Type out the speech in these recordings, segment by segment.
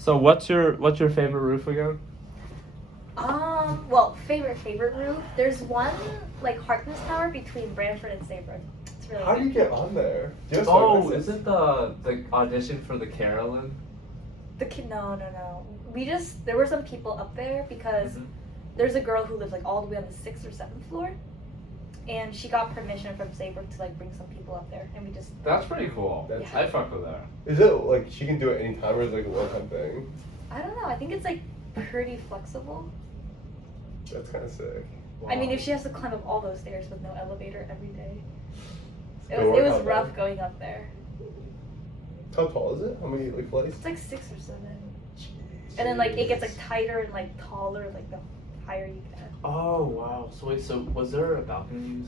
So what's your favorite roof again? Well, favorite roof. There's one like Harkness Tower between Brantford and Saybrook. It's really How good. do you get on there? Do you have Oh, sunglasses? is it the audition for the Carolyn? No. There were some people up there because there's a girl who lives like all the way on the 6th or 7th floor, and she got permission from Saybrook to like bring some people up there, and we just. That's pretty cool. That's- I fuck with that. Is it like she can do it anytime or is it like a one-time thing? I don't know. I think it's like pretty flexible. That's kind of sick. I mean, if she has to climb up all those stairs with no elevator every day, it Good was workout, rough man. going up there. How tall is it? How many like flights? It's like 6 or 7, and then like it gets like tighter and like taller like the higher you get. Oh wow. So wait, so was there a balcony?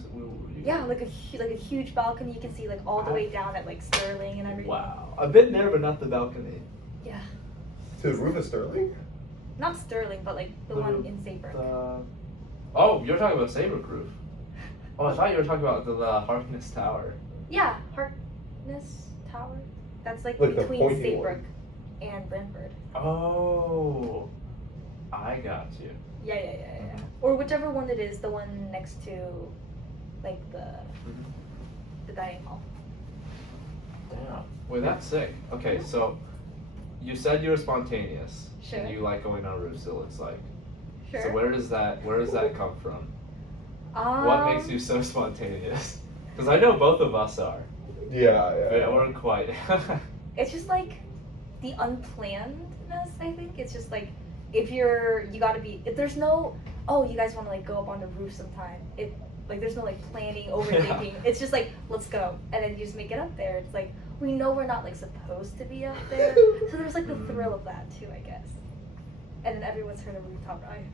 Yeah, like a huge balcony. You can see like all the way down at like Sterling and everything. Wow. I've been there, but not the balcony. Yeah, To the roof of Sterling? not Sterling, but like the one in Saybrook. Oh, you're talking about Saybrook roof. Oh, I thought you were talking about the Harkness Tower. Yeah, Harkness Tower. That's like Like the between pointy Saybrook one. and Brantford. Oh, I got you. Yeah. Or whichever one it is, the one next to, like the dining hall. Damn. Wait, that's sick. Okay, so you said you were spontaneous. Sure. And you like going on roofs, it looks like. Sure. So where does that come from? What makes you so spontaneous? Because I know both of us are. Yeah. But we're quite. It's just like the unplannedness. I think it's just like if there's no you guys want to like go up on the roof sometime. There's no like planning, overthinking. It's just like let's go, and then you just make it up there. It's like we know we're not like supposed to be up there, so there's like the thrill of that too, I guess. And then everyone's heard of rooftop riots.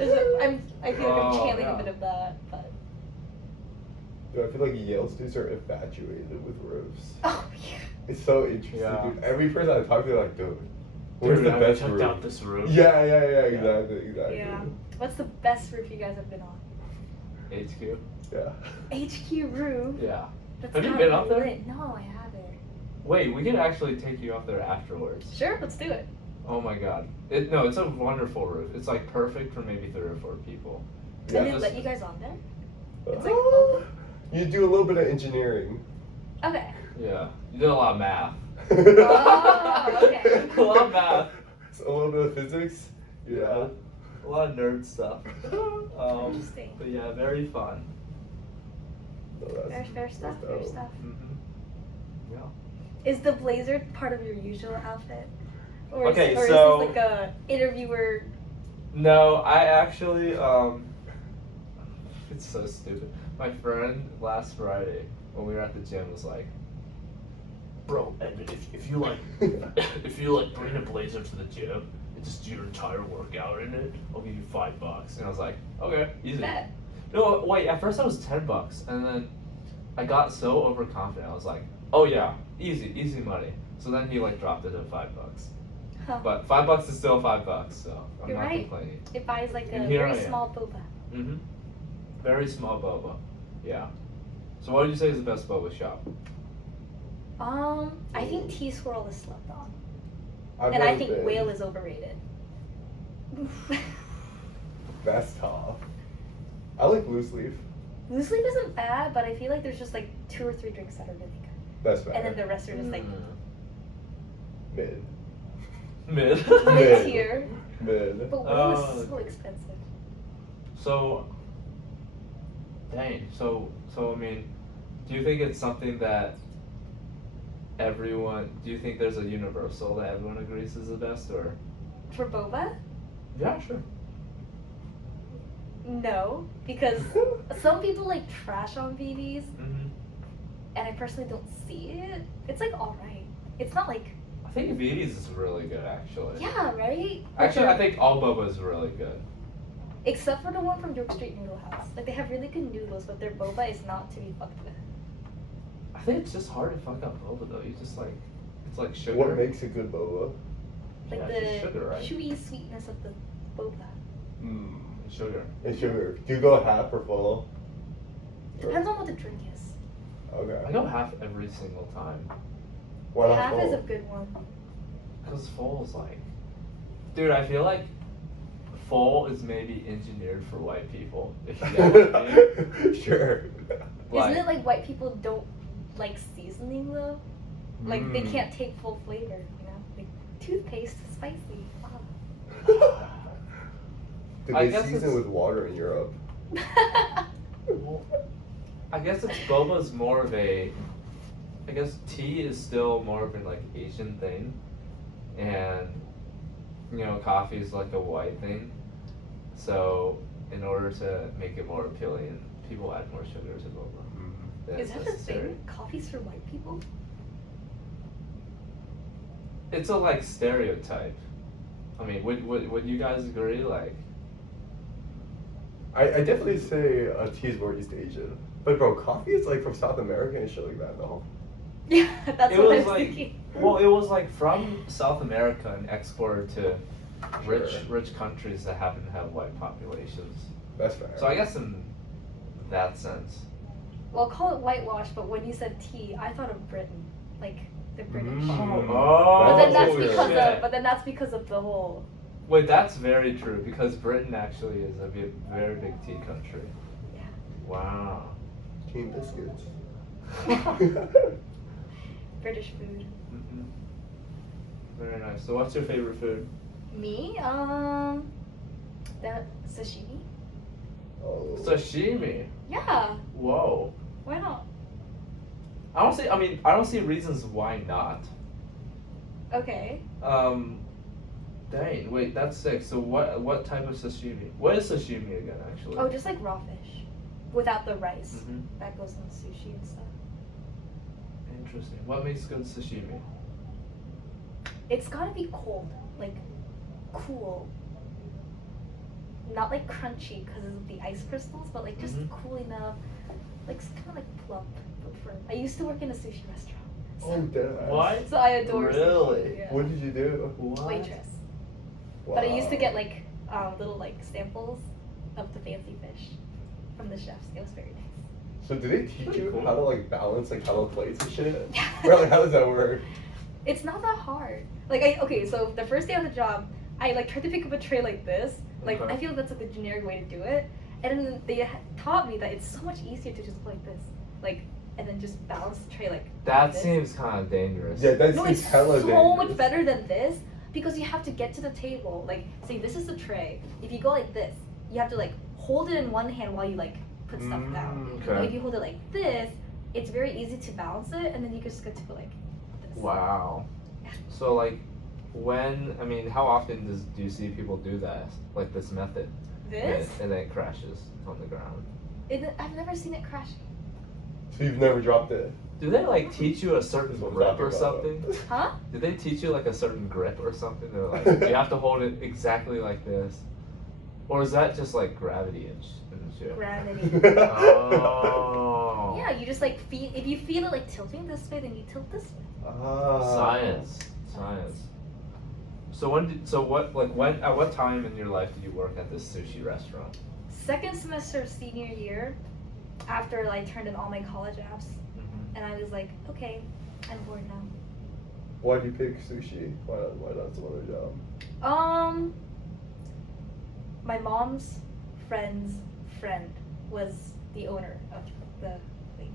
I feel like I'm channeling a bit of that, but. Dude, I feel like Yale students are infatuated with roofs. Oh yeah. It's so interesting, Yeah. dude. Every person I talk to, they're like, dude, where's the have you best checked roof? out this roof? Yeah, exactly. Yeah. What's the best roof you guys have been on? HQ. Yeah. HQ roof. Yeah. That's Have you kinda been up there? lit. No, I haven't. Wait, we could actually take you up there afterwards. Sure, let's do it. Oh my god. It's a wonderful roof. It's like perfect for maybe 3 or 4 people. Yeah, And they just- let you guys on there? It's like Oh, you do a little bit of engineering. Okay. Yeah. You did a lot of math. Oh, okay. A lot of math. So a little bit of physics. Yeah. A lot of nerd stuff. Interesting. But yeah, very fun. No, that's- Fair stuff. that's Fair dope. stuff. Yeah. Is the blazer part of your usual outfit? Or Okay, is so- this like a interviewer? No, I actually, it's so stupid. My friend last Friday when we were at the gym was like, bro, Edmund, if you like, if you like bring a blazer to the gym and just do your entire workout in it, I'll give you $5. And I was like, okay, easy. Bet. No, wait, at first I was $10, and then I got so overconfident. I was like, oh yeah, easy money. So then he like dropped it to $5. Huh. But $5 is still $5, so I'm You're not right. complaining. It buys like a And here very I am. small boba. Mm-hmm. Very small boba. Yeah. So what would you say is the best boba shop? I think Tea Swirl is slept on. I've And I never think been. Whale is overrated. That's tough. I like loose leaf. Loose leaf isn't bad, but I feel like there's just like 2 or 3 drinks that are really good. That's bad. And then the rest are just like Mid. Mid. mid tier. Mid. But Whale Oh. is so expensive. So, dang. So I mean, do you think it's something that do you think there's a universal that everyone agrees is the best, or? For boba? Yeah, sure. No, because some people like trash on BBs, Mm-hmm. and I personally don't see it. It's like alright. It's not like I think V's is really good, actually. yeah, right? Actually, Like I think all boba is really good. except for the one from York Street Noodle House. Like they have really good noodles, but their boba is not to be fucked with. I think it's just hard to fuck up boba though. You just like, it's like sugar. What makes a good boba? Like Yeah, the it's just sugar, right? chewy sweetness of the boba. Mm. Sugar. And sugar. Do you go half or full? Depends on what the drink is. I Okay. go half every single time. Why not Half full? is a good one. Because pho is like, dude, I feel like pho is maybe engineered for white people. If you get what I mean. Sure. Isn't it like white people don't like seasoning though? Like they Mm. can't take full flavor, you know? Like toothpaste is spicy. Wow. Do I they guess season it's- with water in Europe? Well, I guess it's boba's more of a. I guess tea is still more of an like Asian thing, and you know coffee is like a white thing. So in order to make it more appealing, people add more sugar to boba. than Is is that a necessary. thing? Coffee's for white people? It's a like stereotype. I mean, would you guys agree? Like, I definitely say tea is more East Asian. But bro, coffee is like from South America and shit like that, no? Yeah, that's it what I was was like, thinking. well, it was like from South America and exported to Sure. rich countries that happen to have white populations. That's fair. So I guess in that sense. Well, call it whitewash, but when you said tea, I thought of Britain, like the British. Mm. Oh, But then that's weird. because shit. of. But then that's because of the whole. Wait, that's very true because Britain actually is a very big tea country. Yeah. Wow. King biscuits. British food. Mhm. Very nice. So, what's your favorite food? Me, that sashimi. Oh. Sashimi. Yeah. Whoa. Why not? I don't see reasons why not. Okay. Dang. Wait, that's sick. So, what type of sashimi? What is sashimi again? Actually. Oh, just like raw fish, without the rice. Mhm. That goes in sushi and stuff. Interesting. What makes good sashimi? It's gotta be cold, like cool. Not like crunchy because of the ice crystals, but like just Mhm. cool enough. Like kind of like plump, but firm. I used to work in a sushi restaurant. Oh, dead. What? So I adore Really? sushi. Yeah. What did you do? What? Waitress. Wow. But I used to get like little like samples of the fancy fish from the chefs. It was very nice. So do they teach Pretty you cool. how to like balance like color plates and shit? Yeah. Or like how does that work? It's not that hard. Like so the first day on the job, I like tried to pick up a tray like this. Like Okay. I feel that's like the generic way to do it. And then they taught me that it's so much easier to just go like this, like, and then just balance the tray like. That this. seems kind of dangerous. Yeah, that No, seems it's hella so dangerous. much better than this because you have to get to the table. Like, say this is the tray. If you go like this, you have to like hold it in one hand while you like put stuff down. But Okay. if you hold it like this, it's very easy to balance it, and then you just get to go like this. Wow. Yeah. So like, how often do you see people do that? Like this method. This? And then it crashes on the ground. I've never seen it crash. So you've never dropped it? Do they like teach you a certain That's what I'm grip talking or about. something? Huh? Did they teach you like a certain grip or something? They're like, you have to hold it exactly like this, or is that just like gravity and shit? Gravity. Oh. Yeah, you just like feel. If you feel it like tilting this way, then you tilt this way. Ah. Science. So at what time in your life did you work at this sushi restaurant? Second semester of senior year, after I turned in all my college apps, Mm-hmm. and I was like, okay, I'm bored now. Why do you pick sushi? Why not some other job? My mom's friend's friend was the owner of the thing,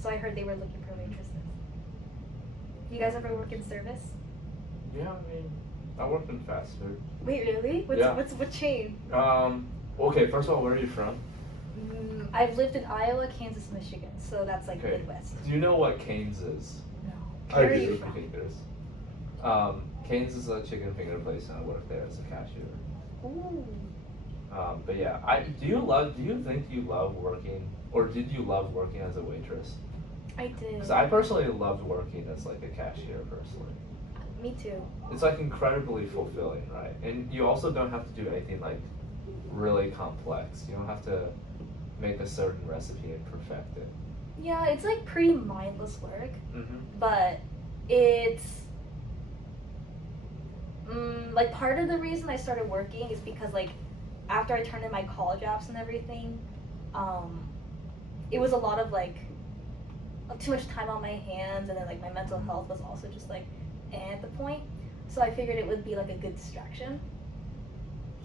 so I heard they were looking for waitresses. You guys ever work in service? Yeah, I worked in fast food. Wait, really? Yeah. What chain? Okay, first of all, where are you from? I've lived in Iowa, Kansas, Michigan, so that's like Okay. Midwest. Do you know what Cane's is? No. I Where are do. you Chicken from? fingers. Cane's is a chicken finger place, and I worked there as a cashier. Ooh. But yeah, do you think you love working, or did you love working as a waitress? I did. Because I personally loved working as like a cashier personally. Me too. It's like incredibly fulfilling, right? And you also don't have to do anything like really complex. You don't have to make a certain recipe and perfect it. Yeah, it's like pretty mindless work, Mm-hmm. but it's like part of the reason I started working is because like after I turned in my college apps and everything, it was a lot of like too much time on my hands, and then like my mental health was also just like at the point. so I figured it would be like a good distraction.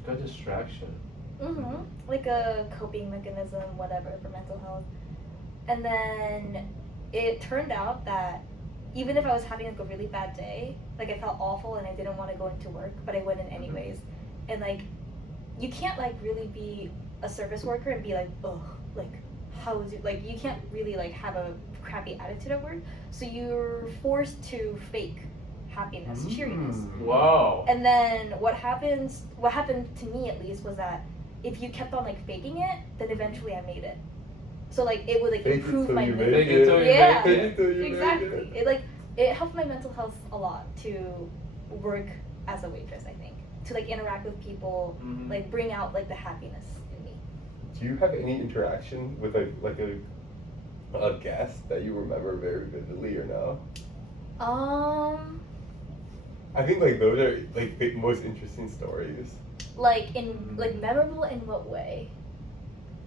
Good distraction. Like a coping mechanism, whatever, for mental health. And then it turned out that even if I was having like a really bad day, like I felt awful and I didn't want to go into work, but I went in anyways. And like, you can't like really be a service worker and be like, ugh, like how is it, like you can't really like have a crappy attitude at work. So you're forced to fake happiness, cheeriness. Wow. And then what happened to me at least was that if you kept on like faking it, then eventually I made it. So like it would like Fake it improve till my you mood. make it. Till you Yeah, make it. Till you make exactly. It helped my mental health a lot to work as a waitress. I think to like interact with people, like bring out like the happiness in me. Do you have any interaction with a guest that you remember very vividly or no? I think like those are like the most interesting stories. Like in like memorable in what way?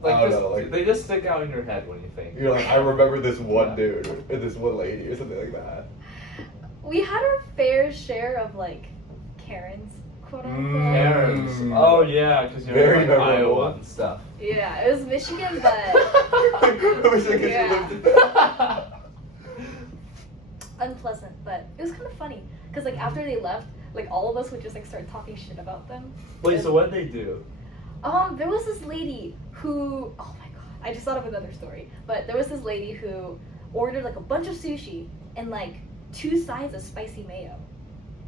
Like, I don't know, like- they just stick out in your head when you think. You're like, I remember this one dude or this one lady or something like that. We had our fair share of like Karens, quote unquote. Karens. Oh yeah, because you're Very in like, memorable. Iowa and stuff. Yeah, it was Michigan, but I wish I could Yeah. unpleasant. But it was kind of funny because like after they left, like all of us would just like start talking shit about them. Wait, And- so what'd they do? There was this lady who, oh my god, I just thought of another story. But there was this lady who ordered like a bunch of sushi and like 2 sides of spicy mayo.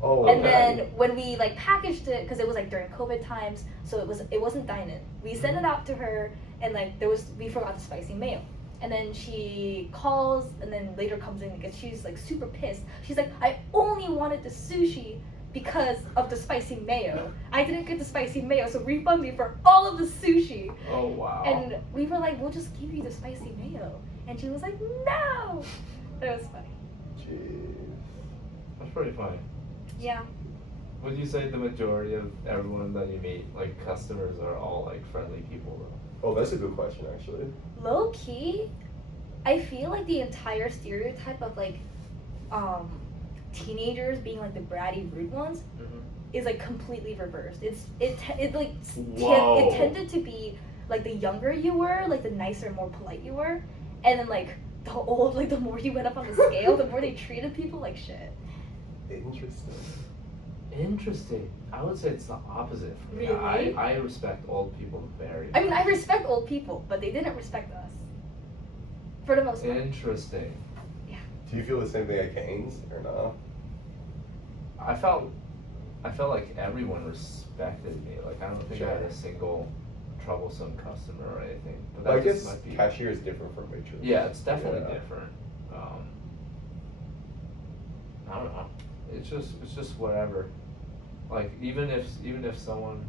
Oh, And okay. then when we like packaged it, because it was like during COVID times, so it wasn't dine-in. We sent it out to her, and like we forgot the spicy mayo. And then she calls, and then later comes in because she's like super pissed. She's like, I only wanted the sushi because of the spicy mayo. I didn't get the spicy mayo, so refund me for all of the sushi. Oh wow. And we were like, we'll just give you the spicy mayo. And she was like, no! It was funny. Jeez. That's pretty funny. Yeah. Would you say the majority of everyone that you meet, like customers, are all like friendly people though? Oh, that's a good question actually. Low key, I feel like the entire stereotype of like teenagers being like the bratty rude ones is like completely reversed. It Whoa. tended to be like the younger you were, like the nicer, more polite you were, and then like the more you went up on the scale, the more they treated people like shit. Interesting. Interesting. I would say it's the opposite for me. Really? I respect old people very I mean, I much. respect old people, but they didn't respect us. For the most part. Interesting. Do you feel the same thing at Cane's or no? I felt like everyone respected me. Like I don't think I had Sure. a single troublesome customer or anything. But I that guess just might be. cashier is different from waitress. Yeah, it's definitely Yeah. different. I don't know. It's just whatever. Like even if someone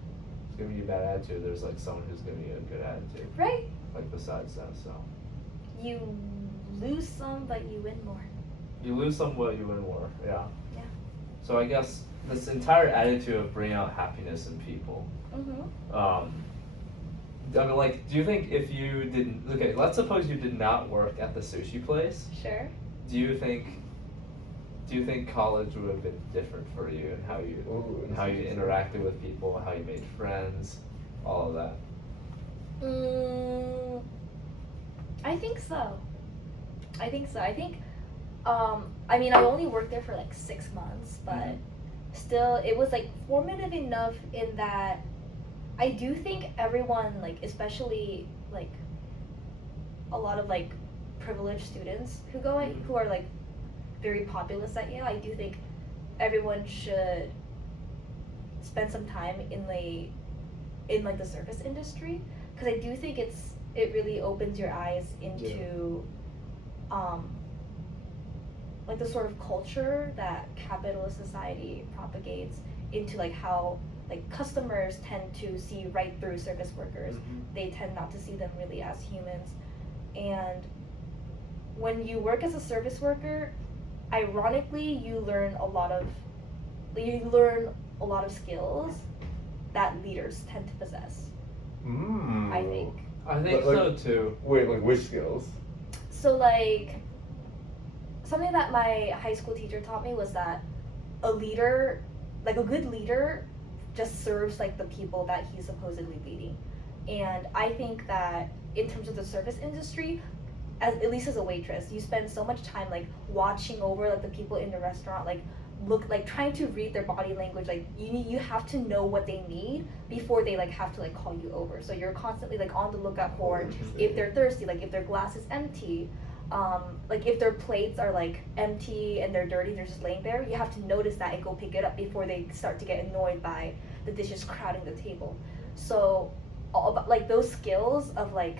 is giving you a bad attitude, there's like someone who's giving you a good attitude. Right? Like besides that, so You lose some, but you win more. you lose some, but you win more. Yeah. Yeah. So I guess this entire attitude of bringing out happiness in people. Mm-hmm. I mean, like, do you think if you didn't? Okay, let's suppose you did not work at the sushi place. Sure. Do you think college would have been different for you and how you Ooh, and how you interacted with people, how you made friends, all of that? I think so. I think, I mean, I only worked there for like 6 months, but still, it was like formative enough in that I do think everyone, like, especially like a lot of like privileged students who go who are like very populous at Yale, I do think everyone should spend some time in like the service industry, because I do think it really opens your eyes into like the sort of culture that capitalist society propagates, into like how like customers tend to see right through service workers. They tend not to see them really as humans. And when you work as a service worker, ironically, you learn a lot of skills that leaders tend to possess. I think. I think Like- so too. Wait, like which skills? So like something that my high school teacher taught me was that a leader like a good leader just serves like the people that he's supposedly leading. And I think that in terms of the service industry, at least as a waitress, you spend so much time like watching over like the people in the restaurant, like trying to read their body language. Like you have to know what they need before they like have to like call you over. So you're constantly like on the lookout for if they're thirsty, like if their glass is empty, like if their plates are like empty and they're dirty, they're just laying there. You have to notice that and go pick it up before they start to get annoyed by the dishes crowding the table. So all about like those skills of like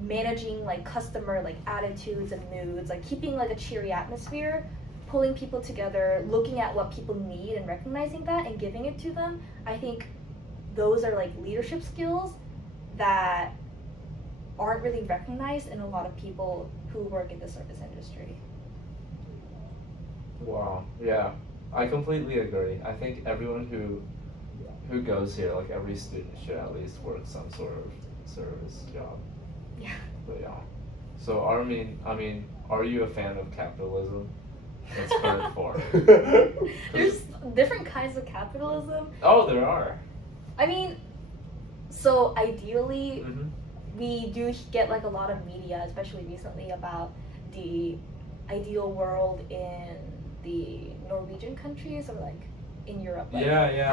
managing like customer like attitudes and moods, like keeping like a cheery atmosphere, pulling people together, looking at what people need and recognizing that and giving it to them. I think those are like leadership skills that aren't really recognized in a lot of people who work in the service industry. Wow. Yeah, I completely agree. I think everyone who goes here, like every student, should at least work some sort of service job. Yeah. But yeah. So I mean, are you a fan of capitalism? That's current form. There's different kinds of capitalism. Oh, there are. I mean, so ideally, Mm-hmm. we do get like a lot of media, especially recently, about the ideal world in the Norwegian countries or like in Europe, like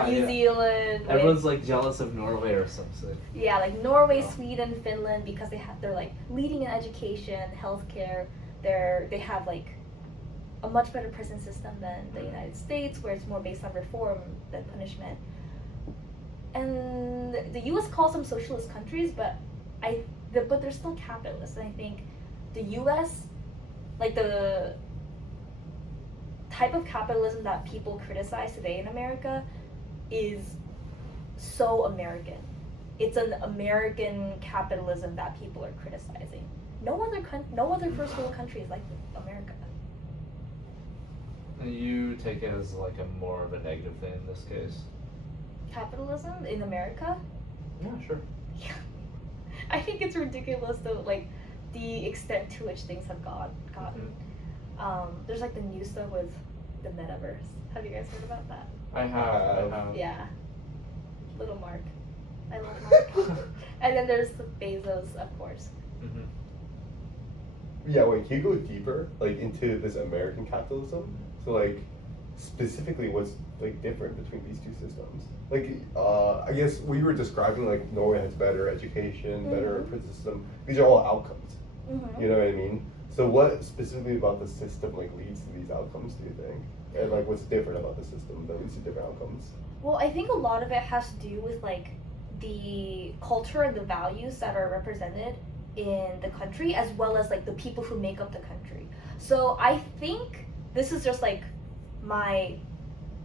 New Zealand. Everyone's like jealous of Norway or something. Yeah, like Norway, Oh. Sweden, Finland, because they're like leading in education, healthcare. They have like a much better prison system than the United States, where it's more based on reform than punishment. And the U.S. calls them socialist countries, but they're still capitalist. And I think the U.S., like the type of capitalism that people criticize today in America, is so American. It's an American capitalism that people are criticizing. No other first world country is like America. And you take it as like a more of a negative thing in this case? Capitalism in America? Yeah, sure. Yeah. I think it's ridiculous though, like the extent to which things have gotten. Mm-hmm. There's like the new stuff with the metaverse. Have you guys heard about that? I have. Yeah. Little Mark. I love Mark. And then there's Bezos, of course. Mm-hmm. Yeah, wait, can you go deeper, like, into this American capitalism? So, like, specifically what's, like, different between these two systems? Like, I guess we were describing, like, Norway has better education, better prison system. These are all outcomes. Mm-hmm. You know what I mean? So what specifically about the system, like, leads to these outcomes, do you think? And, like, what's different about the system that leads to different outcomes? Well, I think a lot of it has to do with, like, the culture and the values that are represented in the country, as well as like the people who make up the country. So I think this is just like my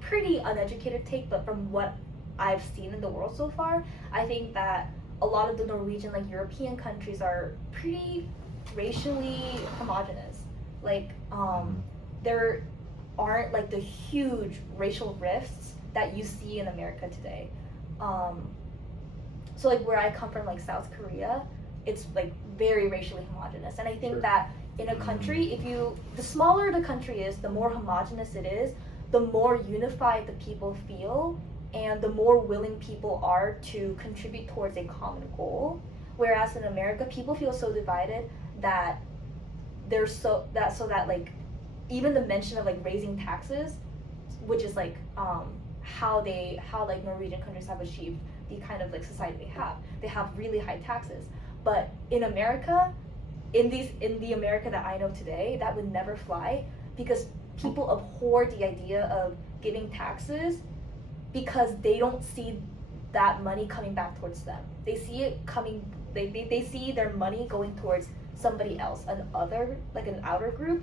pretty uneducated take, but from what I've seen in the world so far, I think that a lot of the Norwegian, like European countries are pretty racially homogenous. Like there aren't like the huge racial rifts that you see in America today. So like where I come from, like South Korea, it's like very racially homogenous. And I think that in a country, the smaller the country is, the more homogenous it is, the more unified the people feel, and the more willing people are to contribute towards a common goal. Whereas in America, people feel so divided that like even the mention of like raising taxes, which is like how like Norwegian countries have achieved the kind of like society they have. They have really high taxes. But in America, in the America that I know today, that would never fly, because people abhor the idea of giving taxes because they don't see that money coming back towards them. They see it coming, they see their money going towards somebody else, an outer group.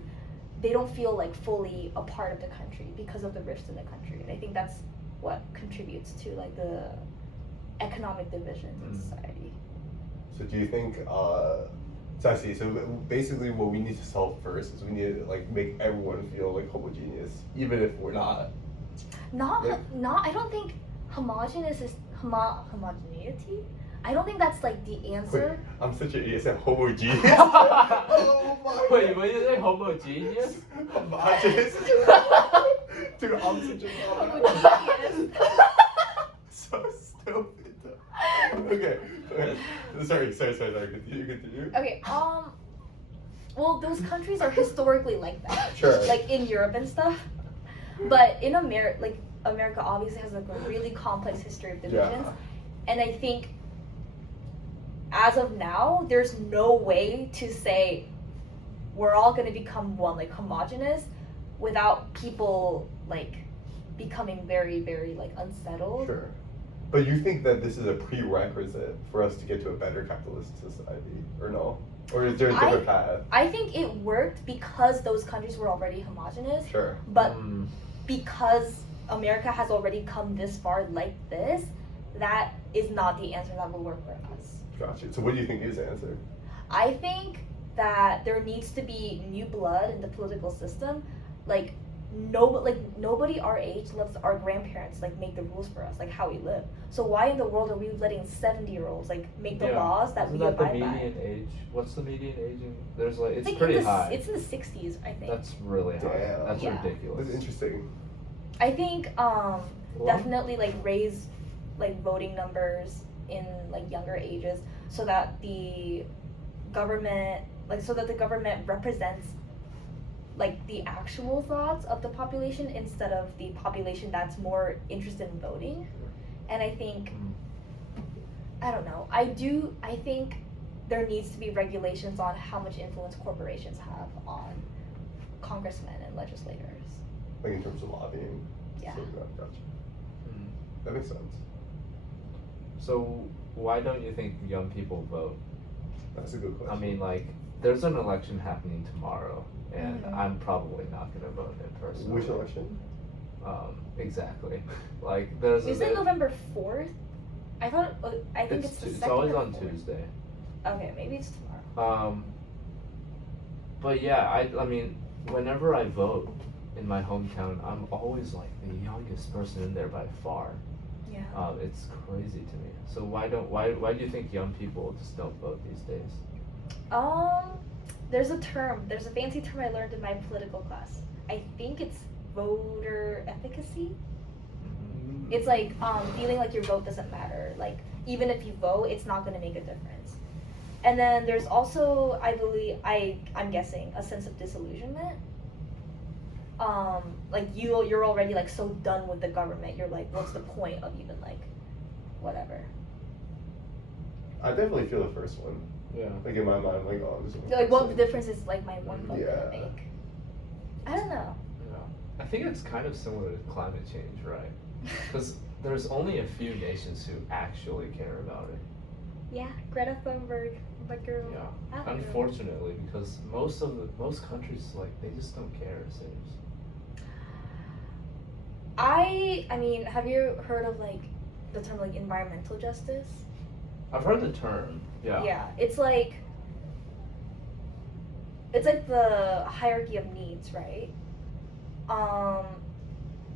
They don't feel like fully a part of the country because of the rifts in the country. And I think that's what contributes to like the economic divisions in society. So do you think, so I see, so basically what we need to solve first is we need to like make everyone feel like homogeneous, even if we're not. I don't think homogeneous is homogeneity. I don't think that's like the answer. Wait, I'm such an idiot, I said homogeneous. Oh my Wait, what did you say, homogeneous? Homogeneous. Dude, I'm such a Homogeneous. so stupid. Okay. Sorry. Continue. Okay, well, those countries are historically like that. Sure. Like in Europe and stuff. But in America, like America obviously has like a really complex history of divisions. Yeah. And I think as of now, there's no way to say we're all going to become one, like homogenous, without people like becoming very, very like unsettled. Sure. But you think that this is a prerequisite for us to get to a better capitalist society, or no? Or is there a different path? I think it worked because those countries were already homogenous. Sure. But because America has already come this far like this, that is not the answer that will work for us. Gotcha. So what do you think is the answer? I think that there needs to be new blood in the political system. Like nobody our age lets our grandparents like make the rules for us, like how we live. So why in the world are we letting 70-year-olds like make the laws that Isn't we that abide the by? median age? What's the median age? There's like it's like pretty high. It's in the 60s, I think. That's really high. Damn. That's Yeah. ridiculous. That's interesting. I think Well, definitely like raise like voting numbers in like younger ages so that the government represents like the actual thoughts of the population instead of the population that's more interested in voting. And I think I don't know. I think there needs to be regulations on how much influence corporations have on congressmen and legislators. Like in terms of lobbying. Yeah. So, gotcha. That makes sense. So why don't you think young people vote? That's a good question. I mean, like, there's an election happening tomorrow, and Mhm. I'm probably not gonna vote in person. Which election? Exactly. Like, there's. Is it November 4th? I think it's the It's second always or on 4th. Tuesday. Okay, maybe it's tomorrow. But yeah, I mean, whenever I vote in my hometown, I'm always like the youngest person in there by far. Yeah. It's crazy to me. So why do you think young people just don't vote these days? There's a fancy term I learned in my political class. I think it's voter efficacy. It's like feeling like your vote doesn't matter. Like even if you vote, it's not going to make a difference. And then there's also, I believe, I'm guessing, a sense of disillusionment. Like you're already like so done with the government. You're like, what's the point of even like, whatever. I definitely feel the first one. Yeah. Like in my mind, like, oh, this is Like what difference is like my one vote Yeah. gonna make? I don't know. Yeah. I think it's kind of similar to climate change, right? Because there's only a few nations who actually care about it. Yeah, Greta Thunberg, but girl. Yeah. I don't know. Unfortunately, because most countries like they just don't care. It seems. I mean, have you heard of like the term like environmental justice? I've heard the term. Yeah. Yeah, it's like the hierarchy of needs, right?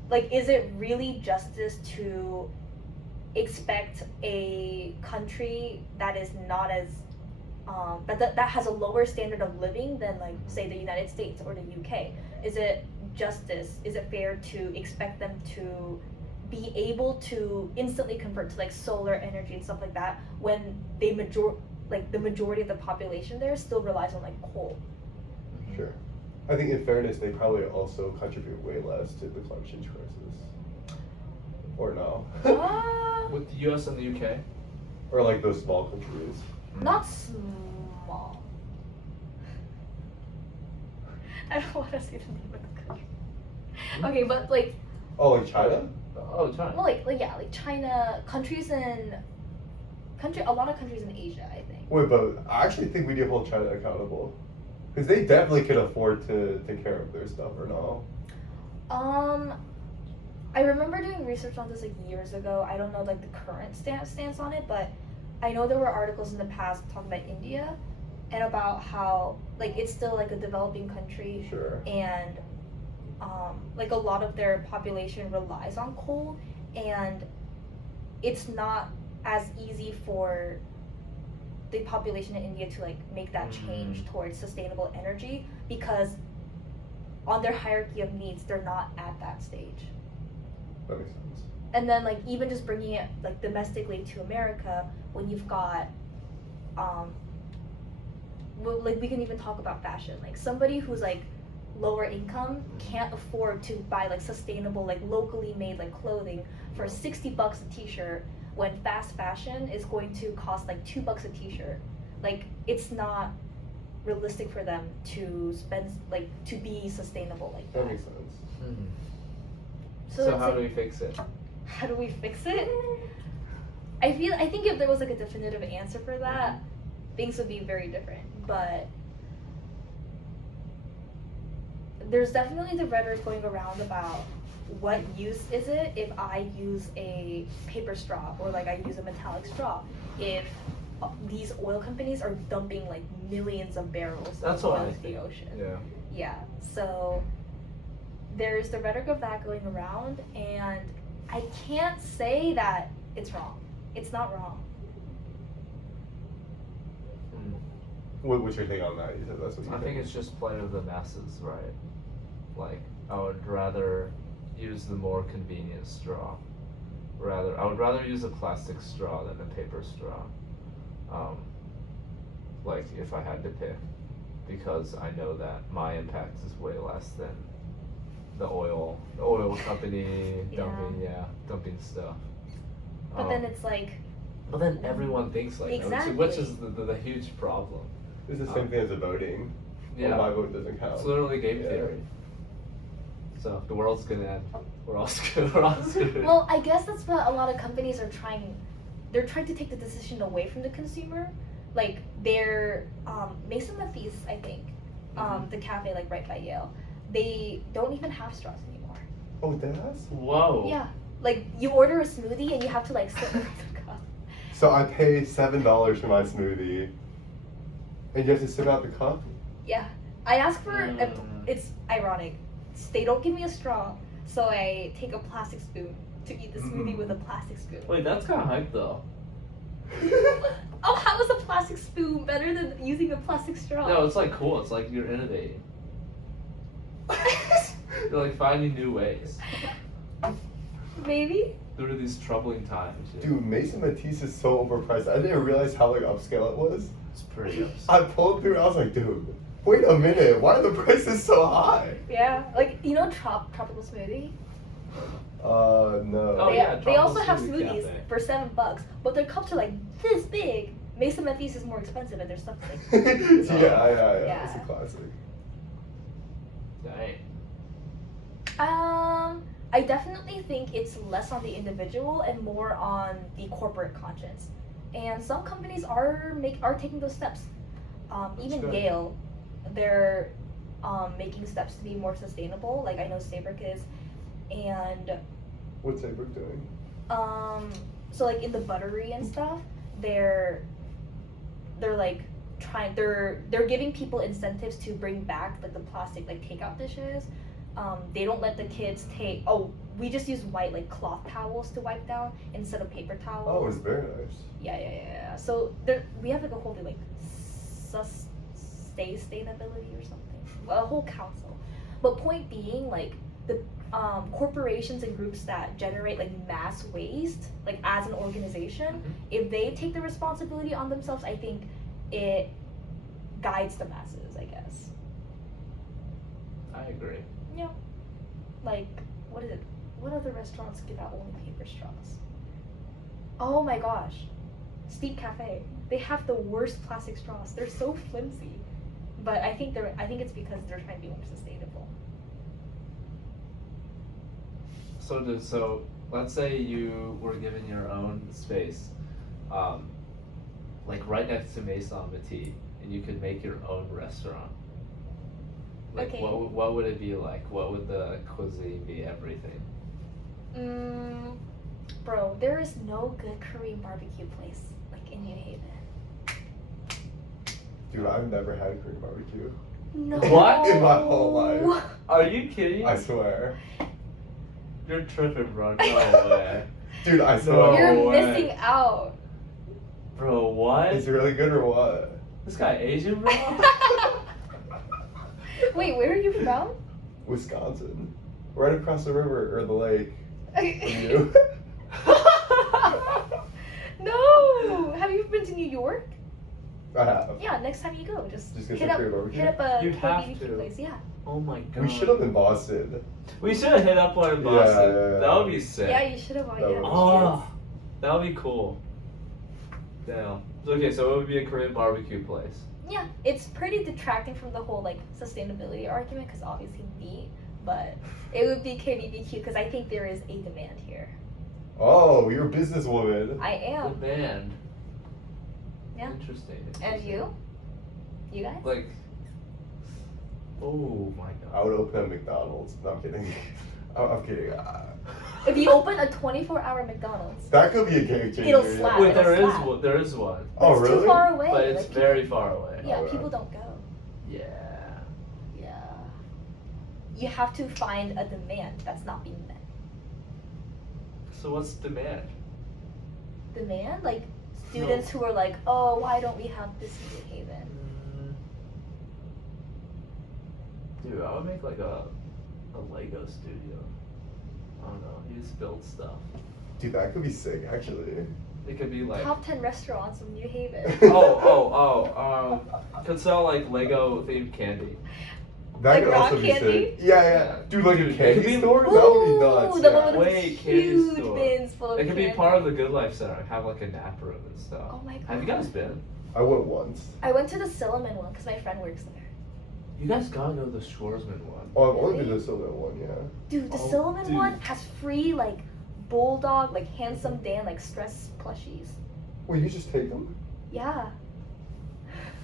Like, is it really justice to expect a country that is not as that has a lower standard of living than like say the United States or the UK? Is it justice? Is it fair to expect them to be able to instantly convert to like solar energy and stuff like that when the majority of the population there still relies on like coal? Sure. I think in fairness, they probably also contribute way less to the climate change crisis. Or no? With the U.S. and the U.K. Or like those small countries. Not small. I don't want to say the name of the country. Okay, but like. Oh, like China? Oh, China. Well, like China, a lot of countries in Asia, I think. Wait, but I actually think we do hold China accountable. Because they definitely can afford to take care of their stuff, or no? I remember doing research on this like years ago. I don't know like the current stance on it, but I know there were articles in the past talking about India and about how like it's still like a developing country. Sure. And like a lot of their population relies on coal, and it's not as easy for the population in India to like make that change towards sustainable energy because on their hierarchy of needs, they're not at that stage. That makes sense. And then like even just bringing it like domestically to America, when you've got well, like we can even talk about fashion. Like somebody who's like lower income can't afford to buy like sustainable, like locally made like clothing for $60 a t-shirt, when fast fashion is going to cost like $2 a t-shirt. Like it's not realistic for them to spend like to be sustainable like that. That makes sense. Mm-hmm. So So it's how like, do we fix it? how do we fix it? I think if there was like a definitive answer for that, things would be very different. But there's definitely the rhetoric going around about what use is it if I use a paper straw or like I use a metallic straw, if these oil companies are dumping like millions of barrels That's of what oil I into the think. ocean. Yeah. Yeah, so there's the rhetoric of that going around, and I can't say that it's wrong. It's not wrong. What's your take on that? You said that's what you I think it's just play of the masses, right? Like, I would rather use the more convenient straw. I would rather use a plastic straw than a paper straw. Like, if I had to pick, because I know that my impact is way less than the oil company dumping stuff. But then it's like, But then everyone thinks like Exactly. that, which is the huge problem. It's the same thing as the voting. Yeah. Well, my vote doesn't count. It's literally game Yeah. theory. So if the world's gonna end, we're all screwed. We're all screwed. well, I guess that's what a lot of companies are trying. They're trying to take the decision away from the consumer. Like they're Mason Matisse, I think, the cafe like right by Yale. They don't even have straws anymore. Oh, that's? Whoa. Yeah, like you order a smoothie and you have to like sit with the cup. So I pay $7 for my smoothie, and you have to sip out the cup? Yeah, I ask for Mm. it's ironic. They don't give me a straw, so I take a plastic spoon to eat the smoothie with a plastic spoon. Wait, that's kind of hype though. Oh, how is a plastic spoon better than using a plastic straw? No, it's like cool. It's like you're innovating. You're like finding new ways Maybe. through these troubling times. Yeah. Dude, Mason Matisse is so overpriced. I didn't realize how like upscale it was. It's pretty upset. I pulled through, I was like, dude, wait a minute, why are the prices so high? Yeah, like you know, tropical smoothie. No. Oh, they, yeah, they also Tropical have Smoothie smoothies Cafe. for $7, but their cups are like this big. Mason Matisse is more expensive, and their stuff is like. yeah, it's a Yeah. classic. Dang. I definitely think it's less on the individual and more on the corporate conscience. And some companies are taking those steps. Even good. Yale, they're making steps to be more sustainable. Like I know Sabrick is, and What's Sabrick doing? so like in the buttery and stuff, they're like they're giving people incentives to bring back like the plastic like takeout dishes. They don't let the kids take. Oh, we just use white like cloth towels to wipe down instead of paper towels. Oh, it's very nice. Yeah. So we have like a whole like sustainability or something, a whole council. But point being, like the corporations and groups that generate like mass waste, like as an organization, if they take the responsibility on themselves, I think it guides the masses, I guess. I agree. Yeah. Like, what is it? What other restaurants give out only paper straws? Oh my gosh. Steep Cafe. They have the worst plastic straws. They're so flimsy. But I think it's because they're trying to be more sustainable. So let's say you were given your own space, like right next to Maison Matisse, and you could make your own restaurant. Like Okay. what would it be like? What would the cuisine be? Everything. Bro, there is no good Korean barbecue place like in New Haven. Dude, I've never had Korean barbecue. No. What? In my whole life. Are you kidding? I swear. You're tripping, bro. No way. Dude, I No swear. You're way. missing out. Bro, what? Is it really good or what? This guy Asian, bro? Wait, where are you from? Wisconsin, right across the river or the lake. From you. No! Have you ever been to New York? I have. Yeah, next time you go, just Just hit get up some barbecue? a You have KBBQ to. place. Yeah. Oh my god. We should have in Boston. We should have hit up one in Yeah, Boston. yeah. That would be sick. Yeah, you should have. That Yeah, would- Oh, that would be cool. Damn. Okay, so it would be a Korean barbecue place. Yeah, it's pretty detracting from the whole like sustainability argument because obviously meat, but it would be KBBQ because I think there is a demand here. Oh, you're a businesswoman. I am. Demand. Yeah. Interesting. And you? You guys? Like. Oh my god. I would open a McDonald's. No, I'm kidding. I'm kidding. If you open a 24-hour McDonald's, That could be a game changer. It'll yeah. slap. Wait, It'll there is slap. one. There is one, but Oh, it's really? too far away. but it's like, people- very far away. Yeah, Alright. people don't go. Yeah. Yeah. You have to find a demand that's not being met. So what's demand? Demand? Like students who are like, oh, why don't we have this in New Haven? Dude, I would make like a Lego studio. I don't know. You just build stuff. Dude, that could be sick, actually. It could be like. Top 10 restaurants in New Haven. Could sell like Lego themed candy. That Like could rock also be candy? sick. Yeah, yeah. Dude, like Dude, a it candy could be- store? That would be Ooh, nuts. the yeah. one with Wait, the candy huge store. bins full of It could be candy. part of the Good Life Center. Have like a nap room and stuff. Oh my god. Have you guys been? I went once. I went to the Silliman one because my friend works there. You guys gotta go to the Schwarzman one. Oh, I've only Really? been to Silver one, yeah. Dude, the Oh, Silliman dude. one has free like bulldog, like handsome Dan, like stress plushies. Wait, you just take them? Yeah.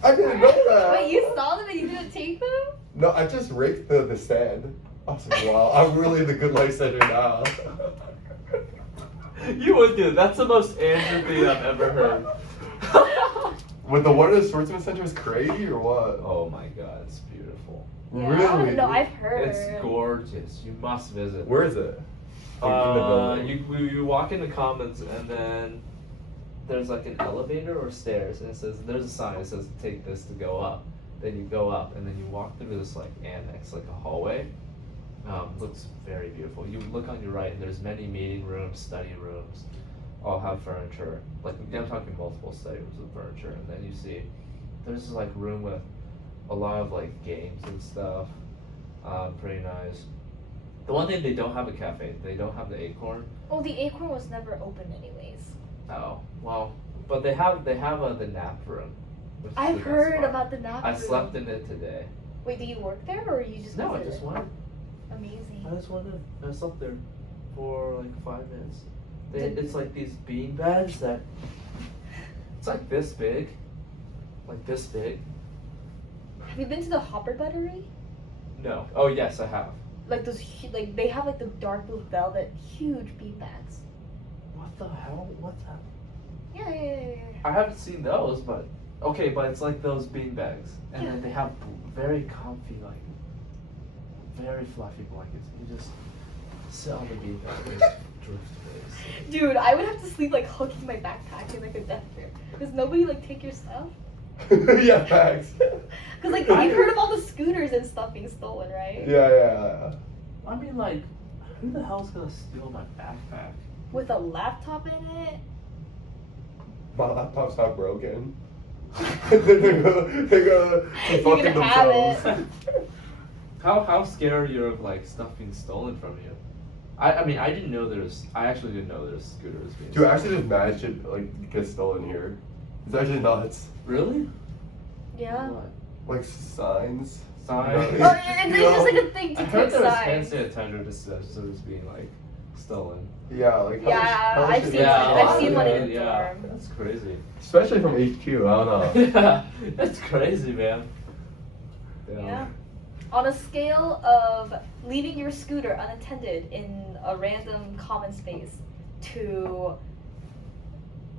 I didn't know that. Wait, you saw them and you didn't take them? No, I just raked the stand. I was like, wow, I'm really the Good Life Center now. You would do. That's the most Andrew thing I've ever heard. But the one at the Sportsman Center is crazy or what? Oh my god, it's beautiful. Really? No, I've heard. It's gorgeous. You must visit. Where is it? Like, in the building? you walk in the Commons and then there's like an elevator or stairs and it says there's a sign that says take this to go up. Then you go up and then you walk through this like annex, like a hallway. Looks very beautiful. You look on your right and there's many meeting rooms, study rooms, all have furniture. Like I'm talking multiple study rooms with furniture, and then you see there's this like room with a lot of like games and stuff. Pretty nice. The one thing they don't have a cafe. They don't have the Acorn. Oh, the Acorn was never open anyways. Oh well, but they have the nap room. which is the I've best heard part. about the nap I room. slept in it today. Wait, do you work there or you just No, I visit just it? went. Amazing. I just went in. I slept there for like 5 minutes. It's like these bean beds that it's like this big, like this big. Have you been to the Hopper Buttery? No. Oh yes, I have. Like those, like they have like the dark blue velvet, huge beanbags. What the hell? What's that? Yeah. I haven't seen those, but okay, but it's like those bean bags, and Yeah. then they have very comfy, like very fluffy blankets. You just sit on the bean bag and just drift face. Dude, I would have to sleep like hooking my backpack in like a death grip. Does nobody like take your stuff? Yeah, facts. Cause like you've heard of all the scooters and stuff being stolen, right? Yeah. I mean, like, who the hell's gonna steal my backpack? With a laptop in it. My laptop's not broken. they're gonna You're fucking gonna have themselves. How scared are you of like stuff being stolen from you? I mean, I actually didn't know there's scooters being Dude, actually just mad shit like gets stolen here. It's actually nuts. Really? Yeah. What? Like signs. Signs? You know, Oh, it's just like a thing I to heard take there was hand signs. sanitizer just being like stolen. Yeah, like how Yeah, much I've shit seen is one. I've stolen? seen one in the Yeah, dorm. that's crazy. Especially from HQ, I don't know. Yeah, that's crazy, man. Damn. Yeah. On a scale of leaving your scooter unattended in a random common space to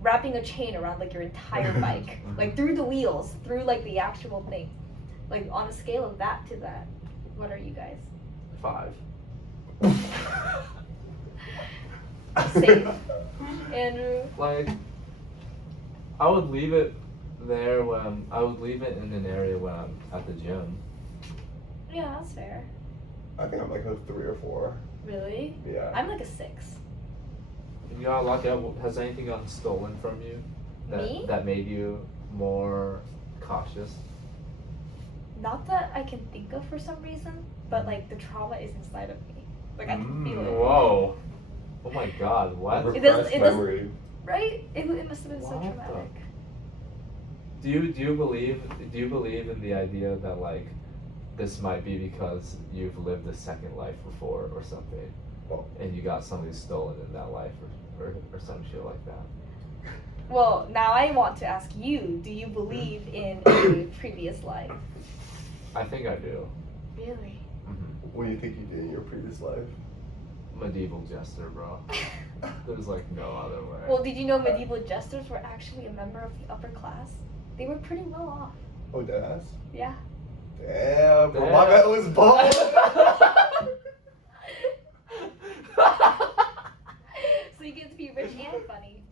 wrapping a chain around like your entire bike, like through the wheels, through like the actual thing. Like on a scale of that to that, what are you guys? 5. Same. Andrew? Like, I would leave it there I would leave it in an area when I'm at the gym. Yeah, that's fair. I think I'm like a 3 or 4. Really? Yeah. I'm like a 6. And you got locked up. Has anything gotten stolen from you? Me? That made you more cautious? Not that I can think of for some reason, but like the trauma is inside of me. Like I can feel it. Whoa. Oh my god, what? It doesn't- Repressed memory. Right? It must have been so What the- traumatic. Do you believe in the idea that like this might be because you've lived a second life before or something, Well, and you got something stolen in that life or some shit like that? Well, now I want to ask you, do you believe in a previous life? I think I do. Really? what do you think you did in your previous life? Medieval jester, bro. There's like no other way. Well, did you know medieval jesters were actually a member of the upper class? They were pretty well off. Oh, deadass? Yeah. Damn, bro. Damn. My bet was bald. So you get to be rich and funny.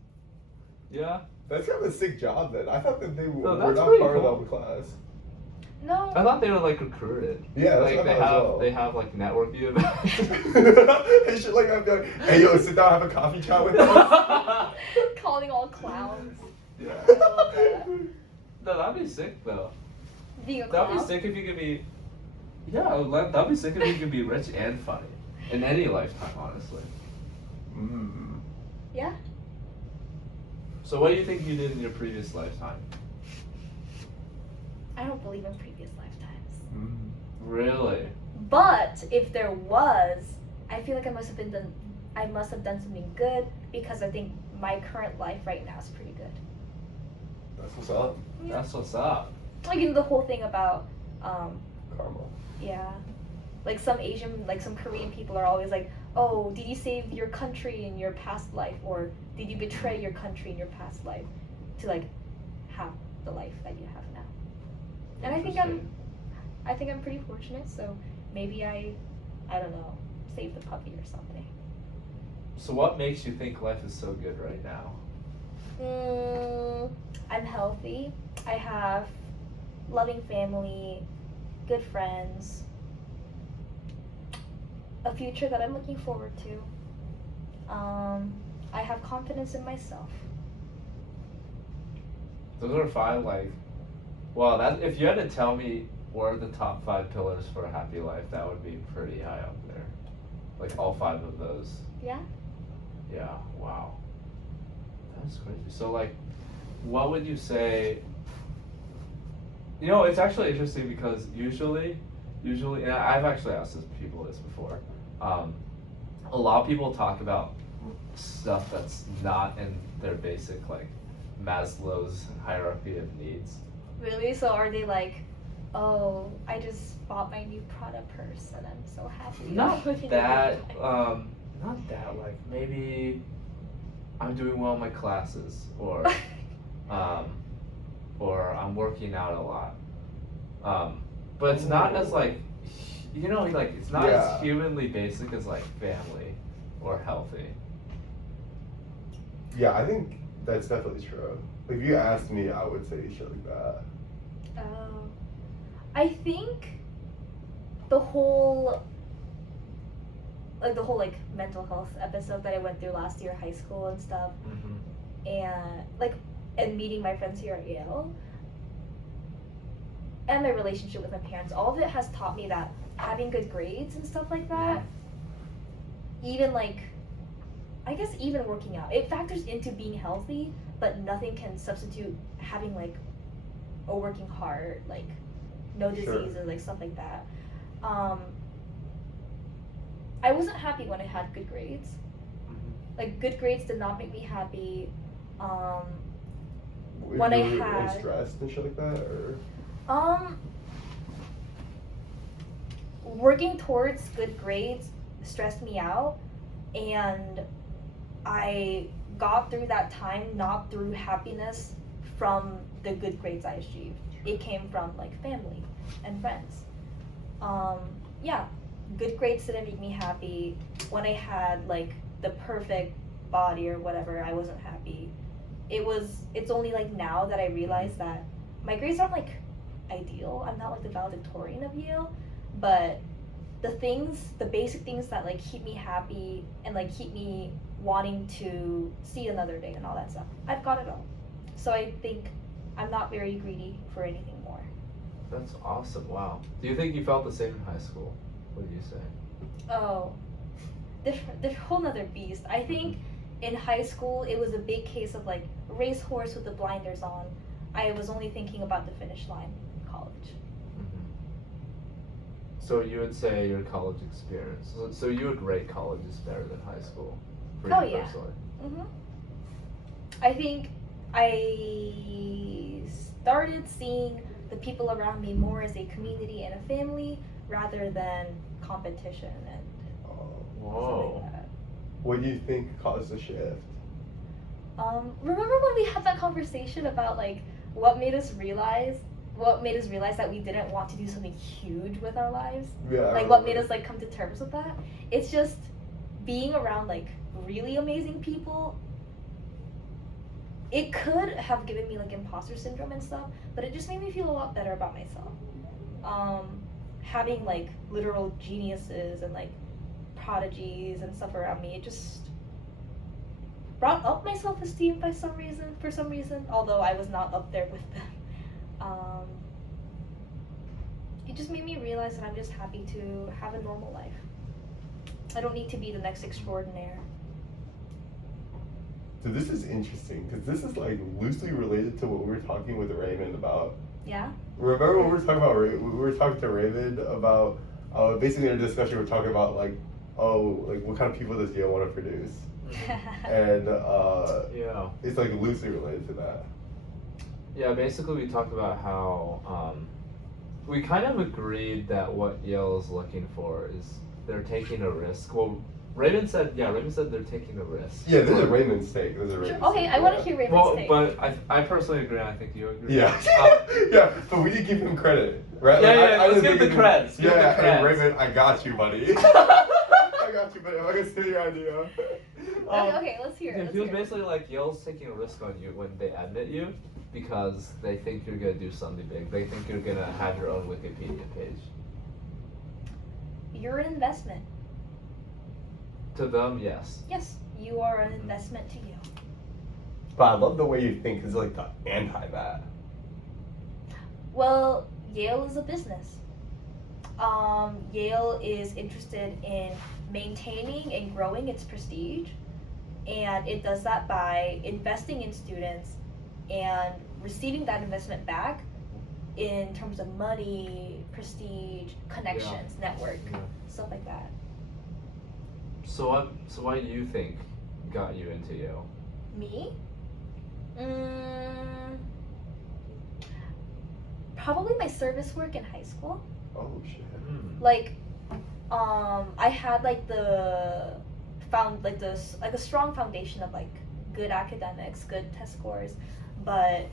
Yeah. That's kind of a sick job then. I thought that they were that's not pretty part of the cool. upper class. No. I thought they were like recruited. Yeah, that's like what I they thought as have well. they have like network view. They should like, I'd be like, hey yo, sit down, have a coffee chat with us. Calling all clowns. Yeah. I love that. No, that'd be sick though. Being a That'd clown. be sick if you could be. Yeah, that'd be sick if you could be rich and funny in any lifetime, honestly. Mm. Yeah. So what do you think you did in your previous lifetime? I don't believe in previous lifetimes. Mm. Really? But if there was, I feel like I must have done something good because I think my current life right now is pretty good. That's what's up. That's what's up. Like in the whole thing about, Karma. yeah, like some Asian, like some Korean people are always like, oh, did you save your country in your past life, or did you betray your country in your past life to like have the life that you have now? And I think I'm pretty fortunate, so maybe I don't know, save the puppy or something. So what makes you think life is so good right now? I'm healthy. I have loving family, good friends, a future that I'm looking forward to. I have confidence in myself. Those are 5 like. Well, that if you had to tell me what are the top 5 pillars for a happy life, that would be pretty high up there. Like all 5 of those. Yeah? Yeah. Wow. That's crazy. So like, what would you say? You know, it's actually interesting because usually, and I've actually asked people this before. A lot of people talk about stuff that's not in their basic like Maslow's hierarchy of needs. Really? So are they like, oh, I just bought my new Prada purse and I'm so happy. Not Putting it that. in Not that. Like maybe I'm doing well in my classes, or I'm working out a lot. But it's not as like, you know, like it's not Yeah. as humanly basic as like family or healthy. Yeah, I think that's definitely true. Like, if you asked me, I would say shit like that. Oh. I think the whole mental health episode that I went through last year, high school and stuff, and meeting my friends here at Yale, and my relationship with my parents, all of it has taught me that having good grades and stuff like that, even like, I guess even working out, it factors into being healthy, but nothing can substitute having like a working hard, like no Sure. diseases, like stuff like that. I wasn't happy when I had good grades. Like good grades did not make me happy. When I you were, had- like, stressed and shit like that, or Working towards good grades stressed me out, and I got through that time not through happiness from the good grades I achieved. It came from like family and friends. Yeah, good grades didn't make me happy. When I had like the perfect body or whatever, I wasn't happy. It's only like now that I realize that my grades aren't like ideal. I'm not like the valedictorian of Yale, but the basic things that like keep me happy and like keep me wanting to see another day and all that stuff, I've got it all. So I think I'm not very greedy for anything more. That's awesome. Wow. Do you think you felt the same in high school? What do you say? Oh, they're whole nother beast. I think in high school it was a big case of like racehorse with the blinders on. I was only thinking about the finish line in college. So you would say your college experience. So you would rate college is better than high school for Oh, you yeah. personally. I think I started seeing the people around me more as a community and a family rather than competition and Whoa. something like that. What do you think caused the shift? Remember when we had that conversation about like what made us realize that we didn't want to do something huge with our lives? Yeah. I Like what made remember. us like come to terms with that? It's just being around like really amazing people. It could have given me like imposter syndrome and stuff, but it just made me feel a lot better about myself. Having like literal geniuses and like prodigies and stuff around me, it just brought up my self-esteem for some reason, although I was not up there with them. It just made me realize that I'm just happy to have a normal life. I don't need to be the next extraordinaire. So this is interesting because this is like loosely related to what we were talking with Raymond about. Yeah? Remember when we were talking about we were talking to Raymond about basically in a discussion we were talking about like what kind of people does Yale want to produce, and Yeah. it's like loosely related to that. Yeah, basically we talked about how we kind of agreed that what Yale is looking for is they're taking a risk. Well, Raymond said they're taking a risk. Yeah, this is Raymond's take. This is Raymond's Okay, take, I want to yeah. hear Raymond's Well, take. but I personally agree, and I think you agree. Yeah, yeah, but we need to give him credit, right? Yeah, Like, yeah, I let's was give the thinking- creds, give the Yeah, creds. and Raymond, I got you, buddy. I got you, buddy. I'm gonna steal your idea. Okay, let's hear it. It Let's feels hear it. basically like Yale's taking a risk on you when they admit you because they think you're gonna do something big. They think you're gonna have your own Wikipedia page. You're an investment. To them, yes. Yes, you are an investment to you. But I love the way you think. It's like the anti that. Well, Yale is a business. Yale is interested in maintaining and growing its prestige, and it does that by investing in students and receiving that investment back in terms of money, prestige, connections, network, Yeah. stuff like that. So what do you think got you into Yale? Me? Probably my service work in high school. Oh shit. Like, I had like a strong foundation of like good academics, good test scores, but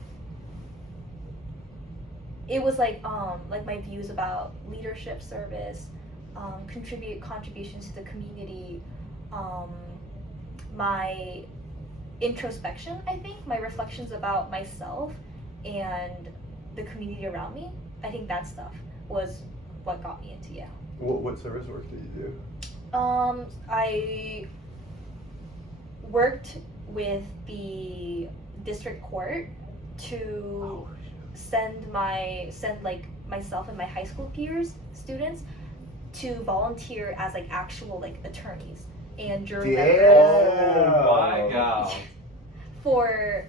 it was like my views about leadership, service, contributions to the community, my introspection, I think, my reflections about myself and the community around me. I think that stuff was what got me into Yale. What service work did you do? I worked with the district court to send like myself and my high school peers, students, to volunteer as like actual like attorneys and jury members Oh my god. for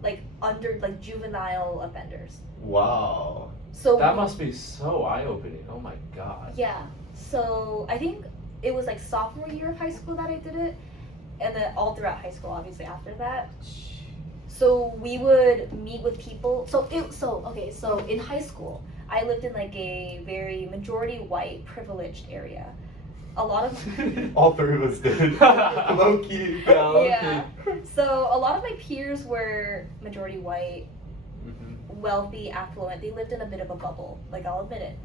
like juvenile offenders. Wow. So That must be so eye-opening. Oh my god. yeah. So I think it was like sophomore year of high school that I did it, and then all throughout high school, obviously after that. So we would meet with people. So in high school, I lived in like a very majority white privileged area. A lot of All three of us did. Low key. Yeah, low yeah. So a lot of my peers were majority white, Mhm. wealthy, affluent. They lived in a bit of a bubble, like I'll admit it.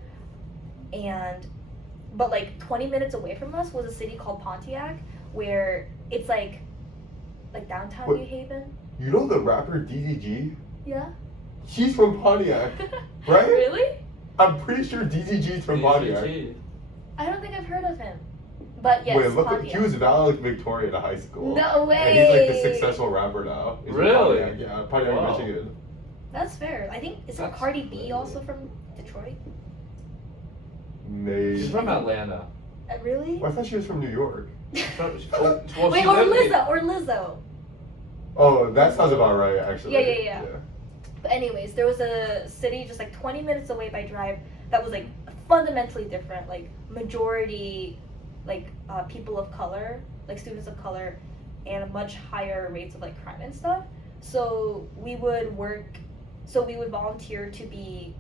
But like 20 minutes away from us was a city called Pontiac, where it's like downtown What? New Haven. You know the rapper DDG? Yeah. She's from Pontiac, right? Really? I'm pretty sure DZG's from Pontiac. DGG. I don't think I've heard of him. But yes, Wait, look, Pontiac. he was valedictorian at high school. No way! And he's like the successful rapper now. He's from Really? Pontiac, yeah, Pontiac, Wow. Michigan. That's fair. I think, isn't That's Cardi B crazy. also from Detroit? Maybe. She's from Atlanta. Really? I thought she was from New York. Well, Wait, she or lived in- Lizzo, or Lizzo. Oh, that sounds about right, actually. Yeah. But anyways, there was a city just like 20 minutes away by drive that was like fundamentally different, like majority, like people of color, like students of color, and much higher rates of like crime and stuff. So we would volunteer to be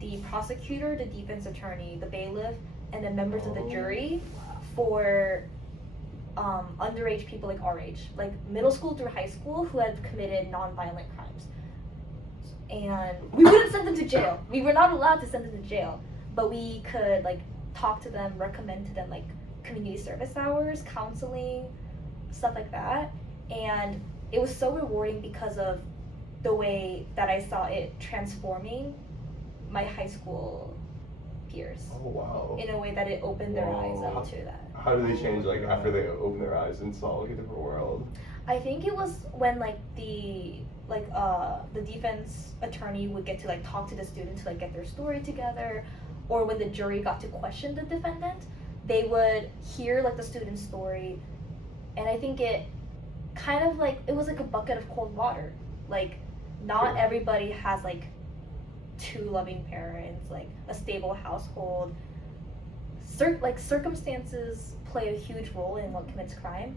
the prosecutor, the defense attorney, the bailiff, and then members of the jury for underage people like our age, like middle school through high school, who had committed non-violent crimes. And we wouldn't send them to jail. We were not allowed to send them to jail, but we could like talk to them, recommend to them like community service hours, counseling, stuff like that. And it was so rewarding because of the way that I saw it transforming my high school peers Oh, wow. in a way that it opened their eyes Whoa. up to that. How do they change, like, after they open their eyes and saw, like, a different world? I think it was when like the defense attorney would get to like talk to the student to like get their story together, or when the jury got to question the defendant, they would hear like the student's story, and I think it kind of like it was like a bucket of cold water. Like not Sure. everybody has like two loving parents, like a stable household. Circumstances play a huge role in what commits crime,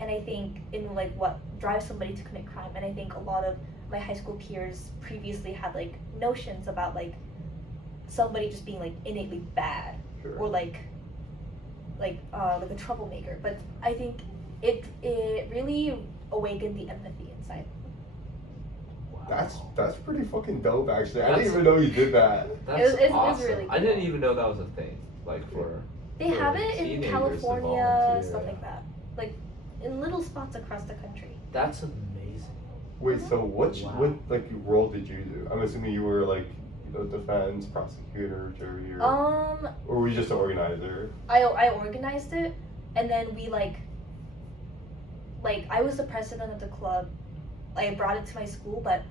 and I think in like what drives somebody to commit crime. And I think a lot of my high school peers previously had like notions about like somebody just being like innately bad Sure. or like a troublemaker. But I think it really awakened the empathy inside. Wow. That's pretty fucking dope, actually. I That's- didn't even know you did that. That's It was awesome. really I didn't cool. even know that was a thing. Like for They for have it in teenagers to California, volunteer. stuff like that, like in little spots across the country. That's amazing. Wait, so what Wow. like role did you do? I'm assuming you were like, defense, prosecutor, jury, or were you just an organizer? I organized it, and then we like I was the president of the club. I brought it to my school, but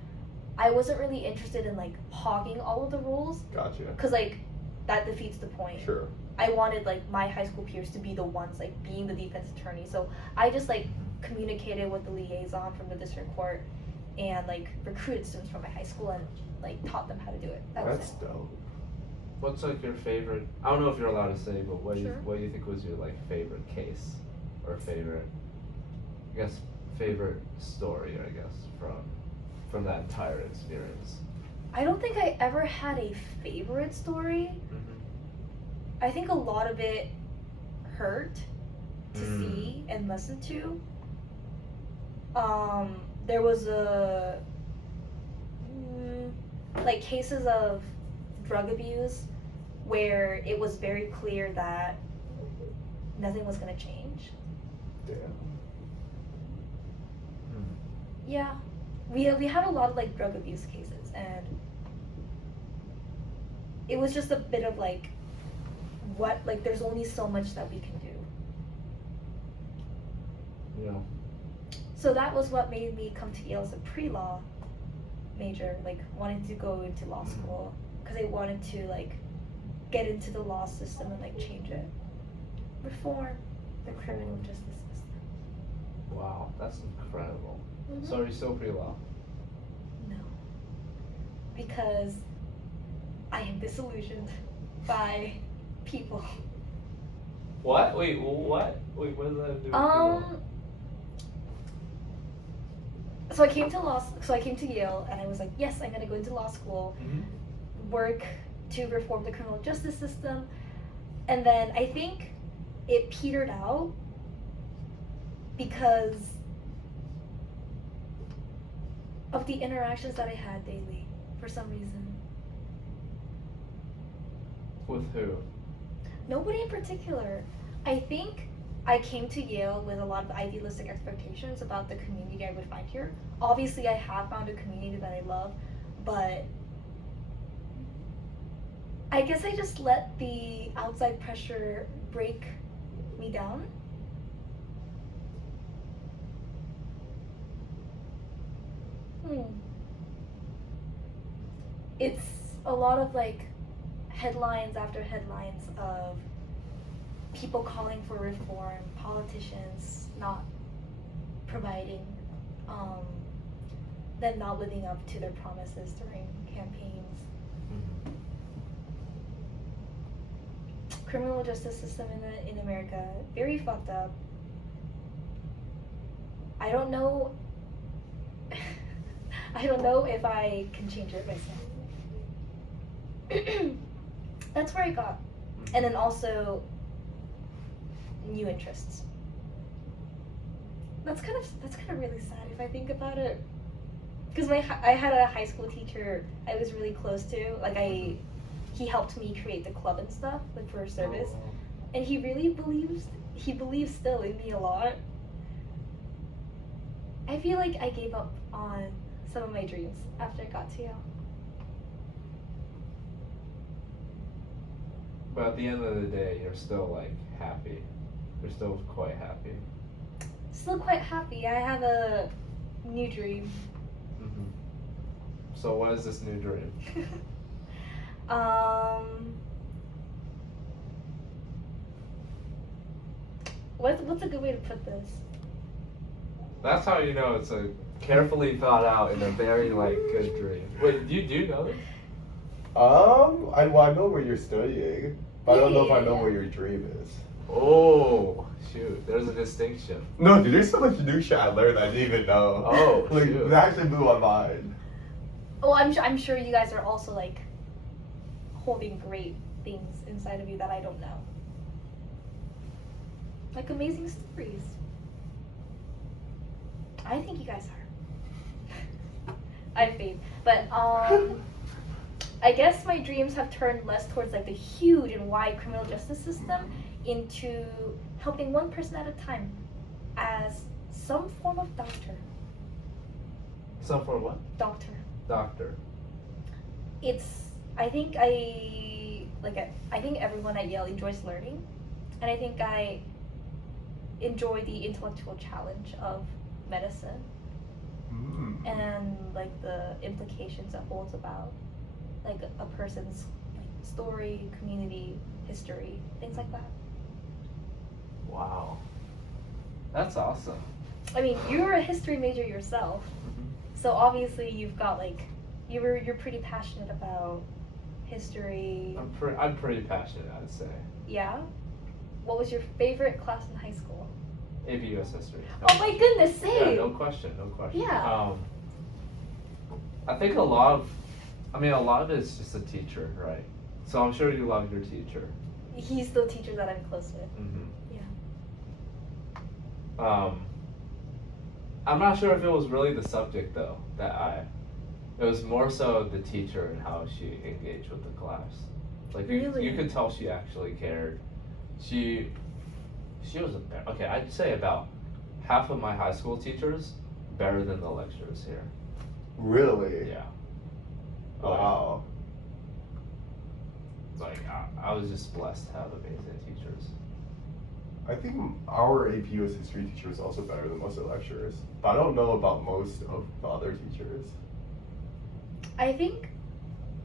I wasn't really interested in like hogging all of the rules, Gotcha. cause like that defeats the point. Sure. I wanted like my high school peers to be the ones like being the defense attorney. So I just like communicated with the liaison from the district court and like recruited students from my high school and like taught them how to do it. That was That's it. dope. What's like your favorite? I don't know if you're allowed to say, but Sure. what do you think was your like favorite case or favorite? I guess favorite story. I guess from that entire experience. I don't think I ever had a favorite story. I think a lot of it hurt to see and listen to. There was like cases of drug abuse where it was very clear that nothing was gonna change. Damn. Yeah, we had a lot of like drug abuse cases, and it was just a bit of like, what, like there's only so much that we can do. Yeah. So that was what made me come to Yale as a pre-law major, like wanting to go into law school, because I wanted to like get into the law system and like change it, reform the criminal justice system. Wow, that's incredible. Mhm. So are you still pre-law? No, because I am disillusioned by people. What? Wait, what? Wait, what does that have to do with pre-law? So I came to Yale, and I was like, yes, I'm gonna go into law school, work to reform the criminal justice system, and then I think it petered out because of the interactions that I had daily, for some reason. With who? Nobody in particular. I think I came to Yale with a lot of idealistic expectations about the community I would find here. Obviously, I have found a community that I love, but I guess I just let the outside pressure break me down. It's a lot of like headlines after headlines of people calling for reform, politicians not providing, them not living up to their promises during campaigns. Criminal justice system in America, very fucked up. I don't know. I don't know if I can change it myself. That's where I got, and then also new interests. That's kind of really sad if I think about it. Because I had a high school teacher I was really close to. Like he helped me create the club and stuff, like for service, and he believes still in me a lot. I feel like I gave up on some of my dreams after I got to Yale. But at the end of the day, you're still like happy. You're still quite happy. Still quite happy. I have a new dream. So what is this new dream? What's a good way to put this? That's how you know it's a carefully thought out and a very like good dream. Wait, do you know this? I know where you're studying, but I don't know if I know where your dream is. Oh, shoot. There's a distinction. No, dude, there's so much new shit I learned I didn't even know. Oh, like, shoot. it actually blew my mind. Oh, I'm sure you guys are also like holding great things inside of you that I don't know. Like amazing stories. I think you guys are. I have faith. But I guess my dreams have turned less towards like the huge and wide criminal justice system into helping one person at a time as some form of doctor. Some for what? Doctor. Doctor. I think everyone at Yale enjoys learning, and I think I enjoy the intellectual challenge of medicine and like the implications it holds about like a person's like story, community, history, things like that. Wow. That's awesome. I mean, you're a history major yourself, so obviously you've got like you're pretty passionate about history. I'm pretty passionate, I'd say. Yeah. What was your favorite class in high school? AP US history. Oh my goodness, same. Yeah, no question. Yeah. I think a lot of it is just the teacher, right? So I'm sure you love your teacher. He's the teacher that I'm close with. Yeah. I'm not sure if it was really the subject though it was more so the teacher and how she engaged with the class. Like Really? you could tell she actually cared. She was okay. I'd say about half of my high school teachers better than the lecturers here. Really? Yeah. Wow. Like I was just blessed to have amazing teachers. I think our AP US history teacher is also better than most of the lecturers, but I don't know about most of the other teachers. I think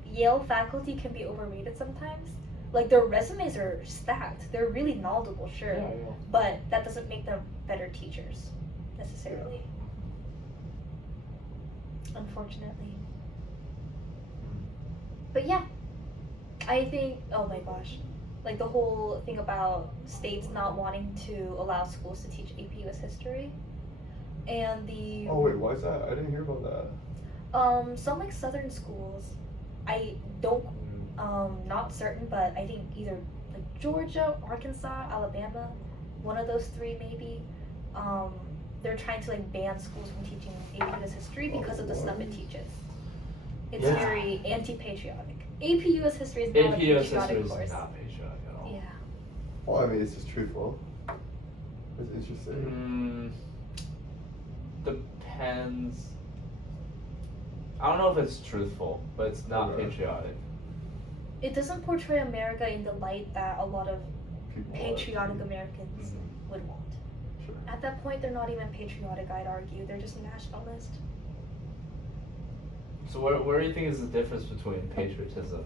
Yale faculty can be overrated sometimes. Like their resumes are stacked. They're really knowledgeable, sure, Yeah. but that doesn't make them better teachers necessarily. Unfortunately. But yeah, I think, oh my gosh, like the whole thing about states not wanting to allow schools to teach AP US history, and the Oh wait, why is that? I didn't hear about that. some like southern schools, I don't not certain, but I think either like Georgia, Arkansas, Alabama, one of those three maybe. They're trying to like ban schools from teaching AP US history because of the stuff it teaches. It's Yeah. very anti-patriotic. AP US history is not AP a US patriotic history is course. not patriotic at all. Yeah. Well, I mean, it's just truthful. It's interesting. Depends. I don't know if it's truthful, but it's not Okay. patriotic. it doesn't portray America in the light that a lot of People patriotic Americans Mhm. would want. Sure. At that point, they're not even patriotic, I'd argue. They're just nationalist. So where do you think is the difference between patriotism?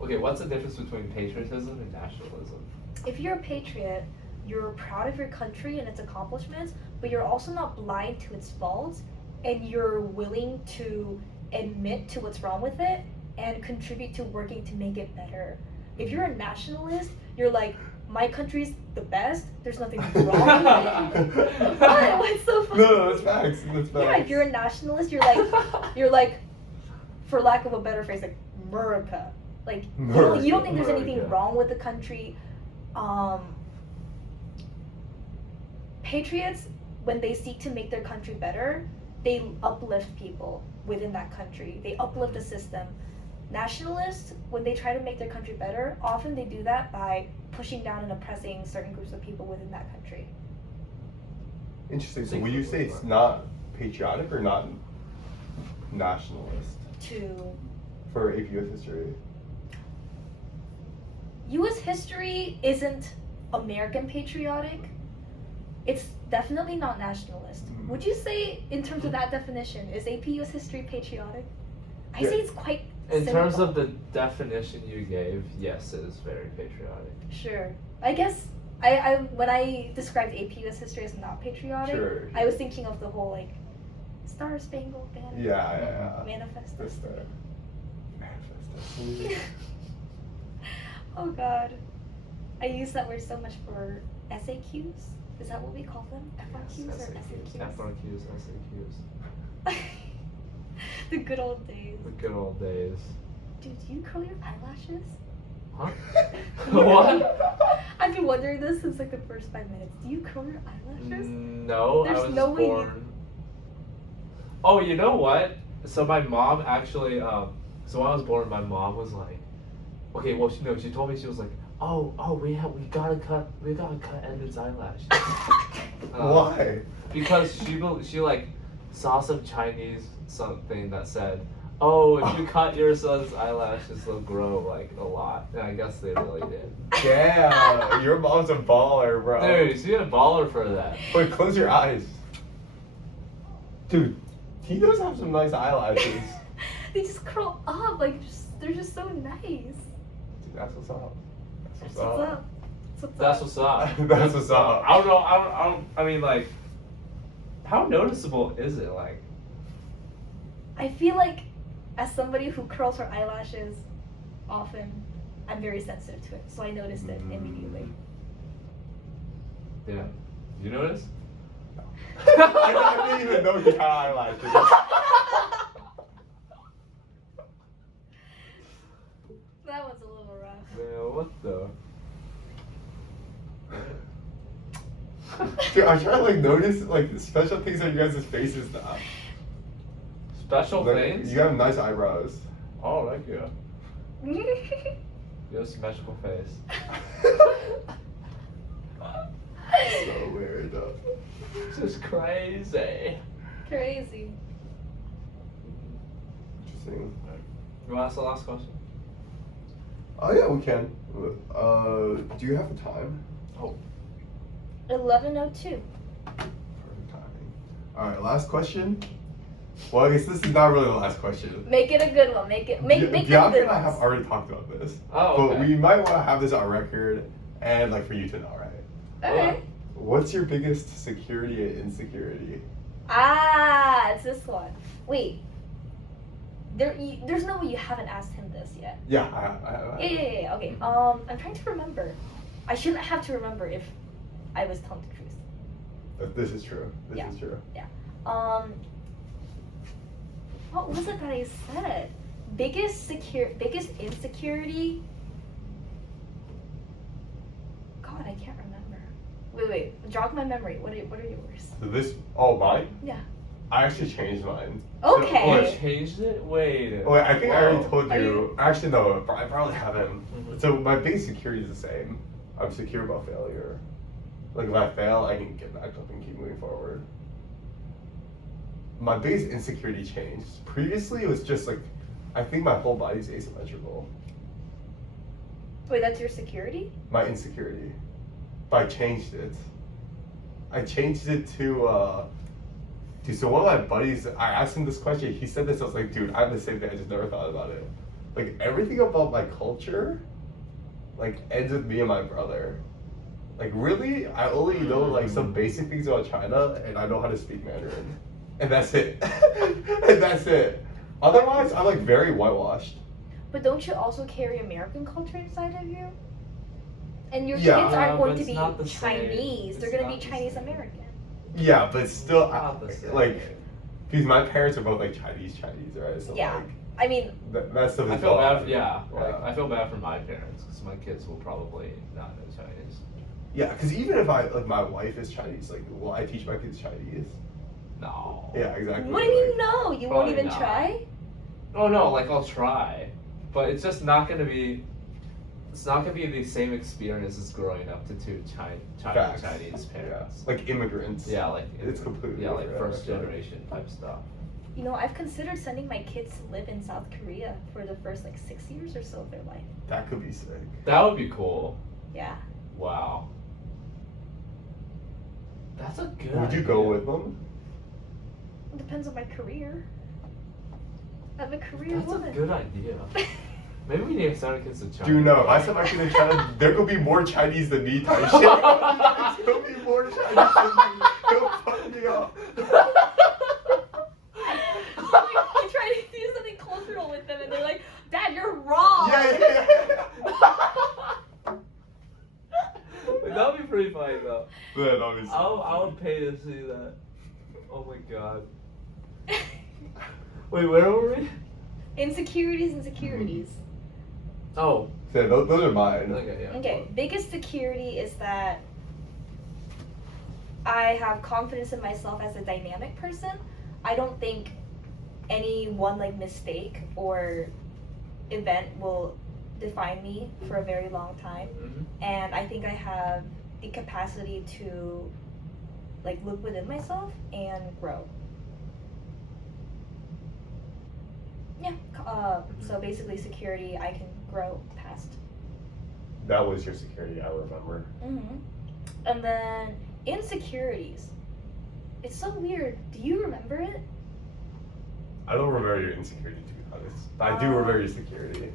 Okay, what's the difference between patriotism and nationalism? If you're a patriot, you're proud of your country and its accomplishments, but you're also not blind to its faults, and you're willing to admit to what's wrong with it and contribute to working to make it better. If you're a nationalist, you're like, my country's the best, there's nothing wrong with it. Why? What's so funny? No, that's facts. That's facts. Yeah, if you're a nationalist, you're like, for lack of a better phrase, like America. Like you don't think there's anything America. wrong with the country. Patriots, when they seek to make their country better, they uplift people within that country. They uplift the system. Nationalists, when they try to make their country better, often they do that by pushing down and oppressing certain groups of people within that country. Interesting. So would you say it's not patriotic or not nationalist To for AP US history? U.S. history isn't American patriotic. It's definitely not nationalist. Mhm. Would you say, in terms of that definition, is AP U.S. history patriotic? I Yeah. say it's quite. In terms cynical. of the definition you gave, yes, it is very patriotic. Sure. I guess I when I described AP U.S. history as not patriotic, Sure. I was thinking of the whole like Star Spangled Banner. Yeah. Manifest. That's the manifest. Oh God, I use that word so much for SAQs. Is that what we call them? FRQs or SAQs? FRQs, SAQs. The good old days. The good old days. Dude, do you curl your eyelashes? Huh? What? I've been wondering this since like the first 5 minutes. Do you curl your eyelashes? No, I There's was no way you- born. Oh, you know what? So my mom actually, so when I was born, my mom was like, okay, well, she told me, she was like, oh, we gotta cut Edmund's eyelash. Why? Because she like saw some Chinese something that said, oh, if you cut your son's eyelashes, they'll grow like a lot. And I guess they really did. Yeah, your mom's a baller, bro. Dude, she's a baller for that. Wait, close your eyes. Dude, he does have some nice eyelashes. They just curl up, like they're just so nice. Dude, that's what's up. That's what's up. That's what's up. That's what's up. I don't know. I mean, like, how noticeable is it? Like, I feel like, as somebody who curls her eyelashes often, I'm very sensitive to it, so I noticed it immediately. yeah. You notice? I didn't even know he had eyelashes. That was a little rough. Man, what the? Dude, I'm trying to like notice like special things on you guys' faces now. Special Like, things? you have nice eyebrows. Oh, thank you. You have a symmetrical face. So weird though. Just crazy. Crazy. Interesting. You want to ask the last question? Oh yeah, we can. Do you have a time? Oh. 11:02. Perfect timing. All right, last question. Well, I guess this is not really the last question. Make it a good one. Make them Bianca good and I have ones. already talked about this. Oh, But okay. we might want to have this on record and like for you to know, right? Okay. What's your biggest security and insecurity? Ah, it's this one. Wait. There's no way you haven't asked him this yet. Yeah, I have. Yeah. Okay. I'm trying to remember. I shouldn't have to remember if I was telling the truth. This is true. This Yeah. is true. What was it that I said? Biggest insecurity? God, I can't remember. Wait. Jog my memory. What are yours? So this, mine? Yeah. I actually changed mine. Okay. Oh, I changed it? Wait. Wait, I think I already Whoa. told Are you. you- Actually, no, I probably haven't. Mhm. So my biggest security is the same. I'm secure about failure. Like if I fail, I can get back up and keep moving forward. My biggest insecurity changed. Previously, it was just like, I think my whole body's asymmetrical. Wait, that's your security? My insecurity. But I changed it. I changed it to dude, so one of my buddies, I asked him this question, he said this, I was like, dude, I have the same thing, I just never thought about it. Like, everything about my culture, like, ends with me and my brother. Like, really, I only know, like, some basic things about China, and I know how to speak Mandarin. And that's it. And that's it. Otherwise, I'm, like, very whitewashed. But don't you also carry American culture inside of you? And your Yeah. kids aren't but going to it's be not the same. Chinese. They're It's going to not be the Chinese same. American. Yeah, but still, Not the same. like, because my parents are both, like, Chinese, right? So, Yeah. like, I mean, that stuff I is feel gone. bad. Like I feel bad for my parents because my kids will probably not know Chinese. Yeah, because even if my wife is Chinese, like, will I teach my kids Chinese? No. Yeah, exactly. what do you like- know? You won't Probably even not. try? Oh no, like I'll try, but it's just not gonna be. It's not gonna be the same experience as growing up to two Facts. Chinese parents. Yeah. Like immigrants. Yeah, like It's completely like different, first I feel like. generation type stuff. You know, I've considered sending my kids to live in South Korea for the first like 6 years or so of their life. That could be sick. That would be cool. Yeah. Wow. That's a good. Would you go with them? It depends on my career. I'm a career That's woman. a good idea. Maybe we need to send our kids to China. Do you know, if I send my kid to China, there could be more Chinese than me type shit. There could be more Chinese than me. It'll fuck me up. You try to do something cultural with them, and they're like, "Dad, you're wrong." Yeah. That would be pretty funny though. Then obviously. I would pay to see that. Oh my god. Wait, where were we? Insecurities. Oh. Yeah, those are mine. Okay, yeah. Okay, biggest security is that I have confidence in myself as a dynamic person. I don't think any one like mistake or event will define me for a very long time. Mhm. And I think I have the capacity to like look within myself and grow. Yeah. So basically security, I can grow past. That was your security, I remember. Mm-hmm. And then insecurities. It's so weird. Do you remember it? I don't remember your insecurity, to be honest. But I do remember your security.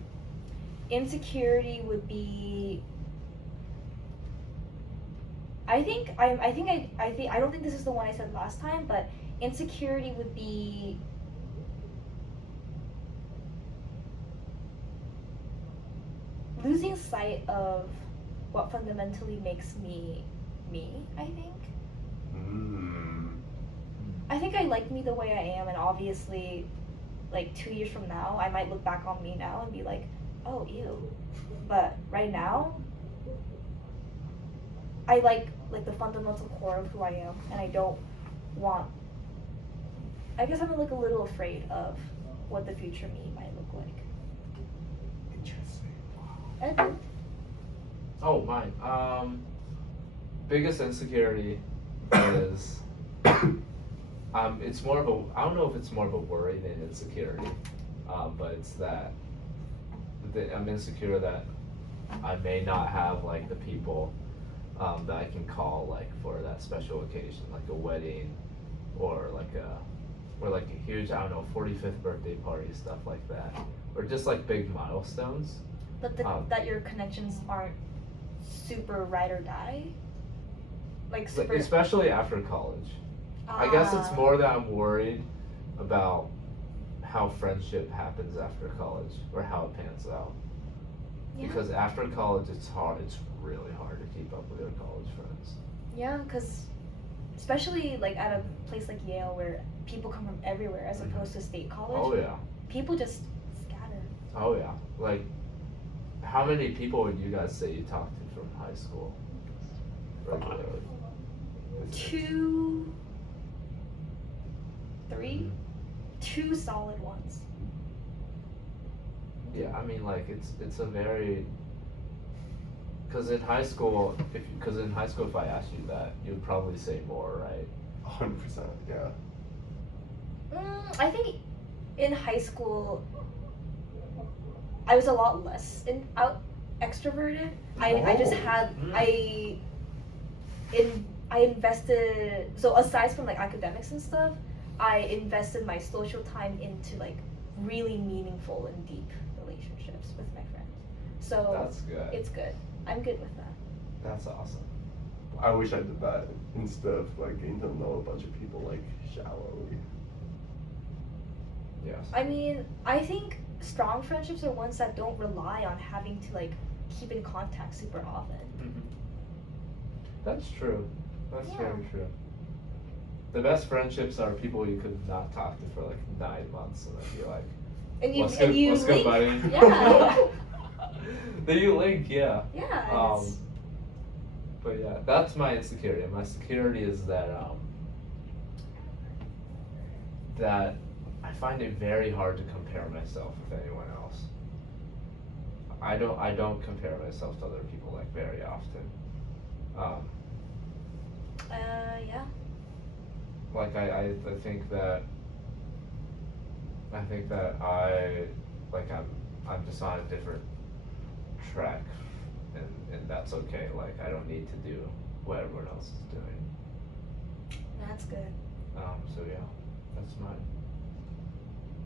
Insecurity would be. I don't think this is the one I said last time, but insecurity would be losing sight of what fundamentally makes me me, I think. I think I like me the way I am, and obviously, like 2 years from now, I might look back on me now and be like, oh, ew. But right now, I like the fundamental core of who I am, and I don't want. I guess I'm like a little afraid of what the future me might look like. Interesting. Oh, mine. Biggest insecurity is it's more of a, I don't know if it's more of a worry than insecurity, but it's that I'm insecure that I may not have like the people that I can call like for that special occasion, like a wedding or like a huge, I don't know, 45th birthday party, stuff like that, or just like big milestones. But that your connections aren't super ride or die? Like super. Especially after college. I guess it's more that I'm worried about how friendship happens after college or how it pans out. Yeah. Because after college, it's hard. It's really hard to keep up with your college friends. Yeah, because especially like at a place like Yale where people come from everywhere as opposed to state college. Oh yeah. People just scatter. Oh yeah. Like, how many people would you guys say you talked to from high school? Regularly. 2, 3, 2 solid ones. Yeah, I mean, like it's a very. Because in high school, if I asked you that, you would probably say more, right? 100%, yeah. I think in high school, I was a lot less extroverted. I just Oh. had I invested, so aside from like academics and stuff, I invested my social time into like really meaningful and deep relationships with my friends. So That's good. it's good. I'm good with that. That's awesome. I wish I did that instead of like getting to know a bunch of people like shallowly. Yes. I mean, I think strong friendships are ones that don't rely on having to like keep in contact super often. Mhm. That's true. That's Yeah. very true. The best friendships are people you could not talk to for like 9 months, and then you're like, And you "What's and good, you what's link, good, buddy?" yeah. Then you link, yeah. Yeah. and Um, it's- But yeah, that's my insecurity. My security is that I find it very hard to compare myself with anyone else. I don't compare myself to other people like very often. yeah. Like I think that I'm just on a different track, and that's okay. Like I don't need to do what everyone else is doing. That's good. So yeah, that's mine.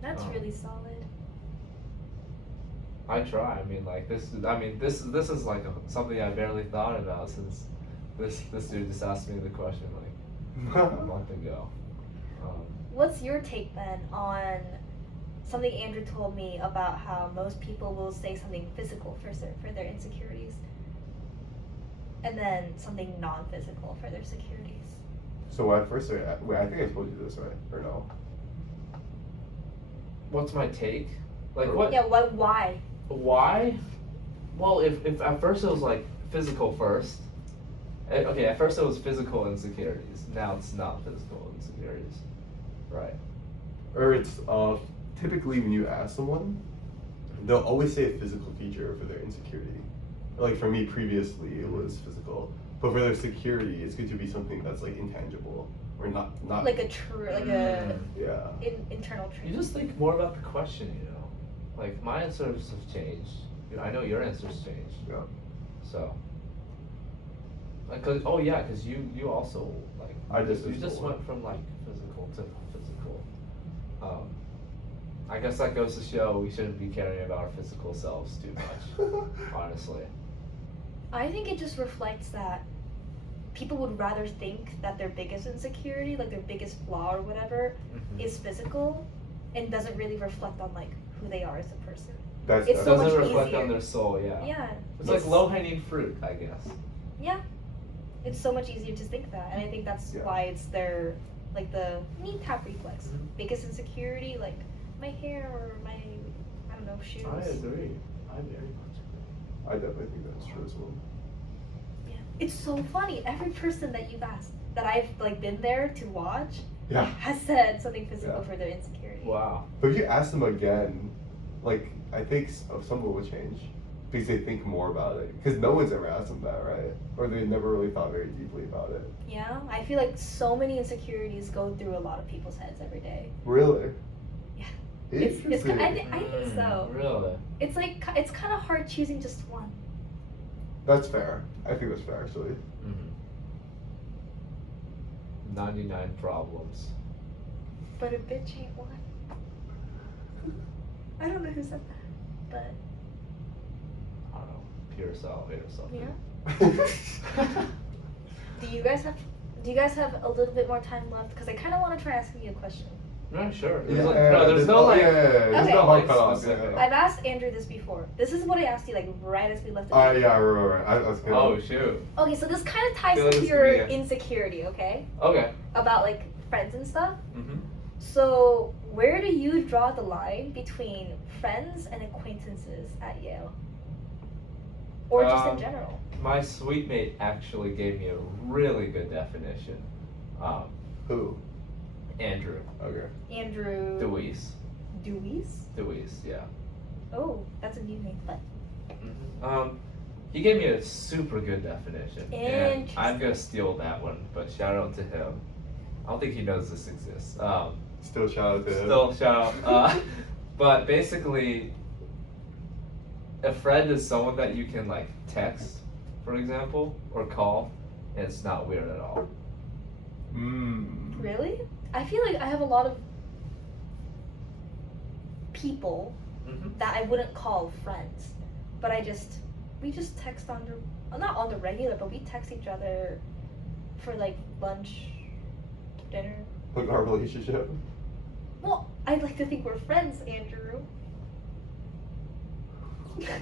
That's really solid. I try. I mean, like this is like something I barely thought about since this dude just asked me the question like a month ago. What's your take then on something Andrew told me about how most people will say something physical for their insecurities, and then something non-physical for their securities? So at first, wait, I think I told you this, right? Or no? What's my take? Like what? Yeah. What? Why? Why? Well, if at first it was like physical first. Okay, at first it was physical insecurities. Now it's not physical insecurities. Right. Or it's typically when you ask someone, they'll always say a physical feature for their insecurity. Like for me previously, it was physical, but for their security, it's going to be something that's like intangible or not Like a yeah. internal trait. You just think more about the question, you know. Like my answers have changed. I know your answers changed. Yeah. So. Like, cause you also like. I just you just physical. went from like physical to non-physical. I guess that goes to show we shouldn't be caring about our physical selves too much. Honestly. I think it just reflects that people would rather think that their biggest insecurity, like their biggest flaw or whatever, Mhm. is physical, and doesn't really reflect on like who they are as a person. That's It's It so doesn't much reflect easier. on their soul, yeah. Yeah. It's like low hanging fruit, I guess. Yeah. It's so much easier to think that, and I think that's Yeah. why it's their like the knee tap reflex. Mhm. Biggest insecurity, like my hair or my I don't know shoes. I agree. I very much agree. I definitely think that's true as well. Yeah. It's so funny. Every person that you've asked that I've like been there to watch Yeah. has said something physical Yeah. for their insecurity. Wow. But if you ask them again, like I think some will change because they think more about it. Because no one's ever asked them that, right? Or they never really thought very deeply about it. Yeah, I feel like so many insecurities go through a lot of people's heads every day. Really? Yeah. Interesting. It's I think so. Really? It's like it's kind of hard choosing just one. That's fair. I think that's fair actually. 99 problems. But a bitch ain't one. I don't know who said that, I don't know. Pure salve or something. but do you guys have a little bit more time left? Because I kind of want to try asking you a question. No, sure. Yeah, There's no like. there's Okay. no hard like cutoff. specific. Yeah. I've asked Andrew this before. This is what I asked you like right as we left the table. Yeah, right. I was gonna. Oh shoot. Okay, so this kind of ties Feel like into this could your be a- insecurity, okay? Okay. About like friends and stuff. Mhm. So where do you draw the line between friends and acquaintances at Yale? Or just in general? My suite mate actually gave me a really good definition. Who? Andrew. Okay. Andrew Deweese. Deweese? Yeah. Oh, that's a new name, but He gave me a super good definition. And Interesting. I'm gonna steal that one, but shout out to him. I don't think he knows this exists. Still shout out to him. Still shout out. But basically, a friend is someone that you can like text, for example, or call, and it's not weird at all. Really? I feel like I have a lot of people that I wouldn't call friends, but we just text on the, not on the regular, but we text each other for like lunch, dinner. Like our relationship. Well, I'd like to think we're friends, Andrew.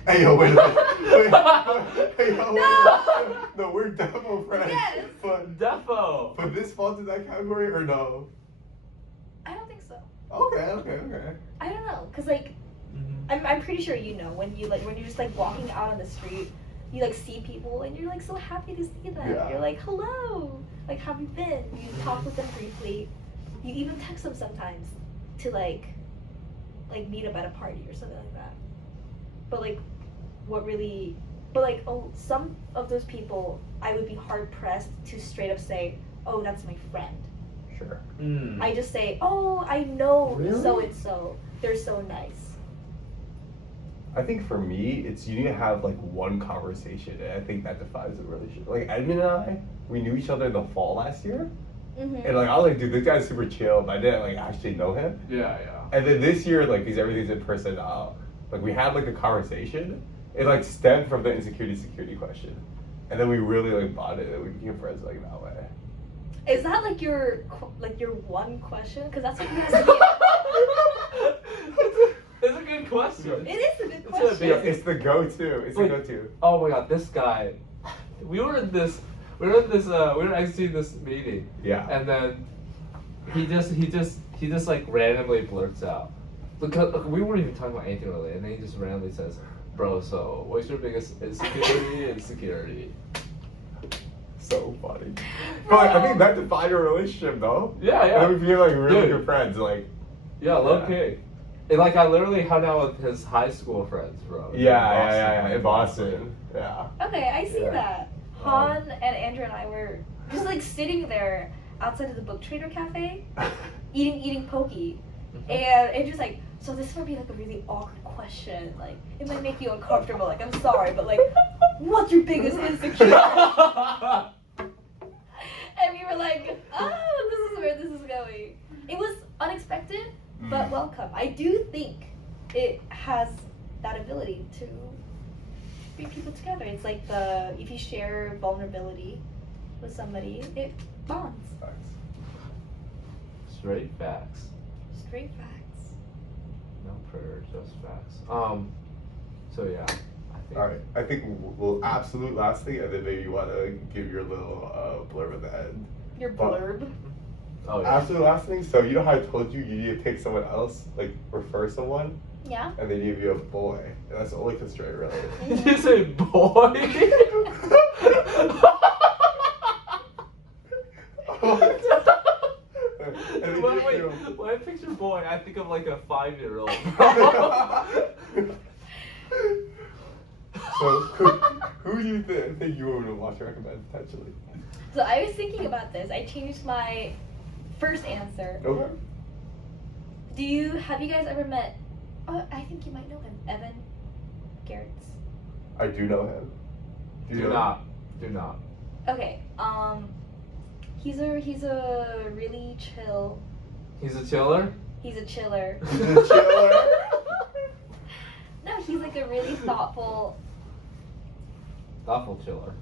Hey yo, wait a minute. Hey yo, No! No, we're defo friends. Yes. Defo. But this falls in that category or no? I don't think so. Okay. I don't know, cause like I'm pretty sure you know when you're just like walking out on the street, you like see people and you're like so happy to see them. Yeah. You're like, hello, like how have you been? You talk with them briefly. You even text them sometimes to like meet up at a party or something like that. But like, some of those people I would be hard pressed to straight up say, oh, that's my friend. Sure. I just say, oh, I know Really? so and so. They're so nice. I think for me, it's you need to have like one conversation, and I think that defines the relationship. Like Edmund and I, we knew each other in the fall last year, and like I was like, dude, this guy's super chill, but I didn't like actually know him. Yeah. And then this year, like, because everything's in person now, like we had like a conversation. It like stemmed from the security question, and then we really like bonded, and we became friends like that way. Is that like your one question? Because that's what you guys do. It's a good question. It is a good It's a question. basic- It's the go-to. It's Like- the go-to. Oh my god, this guy. We were exiting this meeting. Yeah. And then he just like randomly blurts out. Because we weren't even talking about anything really, and then he just randomly says, "Bro, so what's your biggest insecurity?" So funny. But like, I think that defined our relationship, though. Yeah. And then we became like really Dude. good friends. Like. Yeah, low key. And like I literally hung out with his high school friends, bro. Yeah. In Boston. Yeah. Okay, I see Yeah. that. Han and Andrew and I were just like sitting there outside of the Book Trader Cafe, eating pokey, and Andrew's like, so this might be like a really awkward question. Like, it might make you uncomfortable. Like, I'm sorry, but like, what's your biggest insecurity? And we were like, oh, this is where this is going. It was unexpected, but welcome. I do think it has that ability to bring people together. It's like if you share vulnerability with somebody, it bonds. Facts. Straight facts. Straight facts. No prayer, just facts. So yeah. I think. All right. I think we'll absolute last thing, and then maybe you want to give your little blurb at the end. Your blurb. Oh yeah. Absolute last thing. So you know how I told you need to pick someone else, like refer someone, Yeah. and they give you a boy, and that's the only constraint, really. Did you say boy? When I picture boy, I think of like a 5-year-old. So who do you think you would want to recommend potentially? So I was thinking about this. I changed my first answer. Okay. Have you guys ever met? Oh, I think you might know him, Evan Gertz. I do know him. Do not. Okay. He's a really chill. He's a chiller? He's a chiller. He's a chiller. No, he's like a really thoughtful chiller.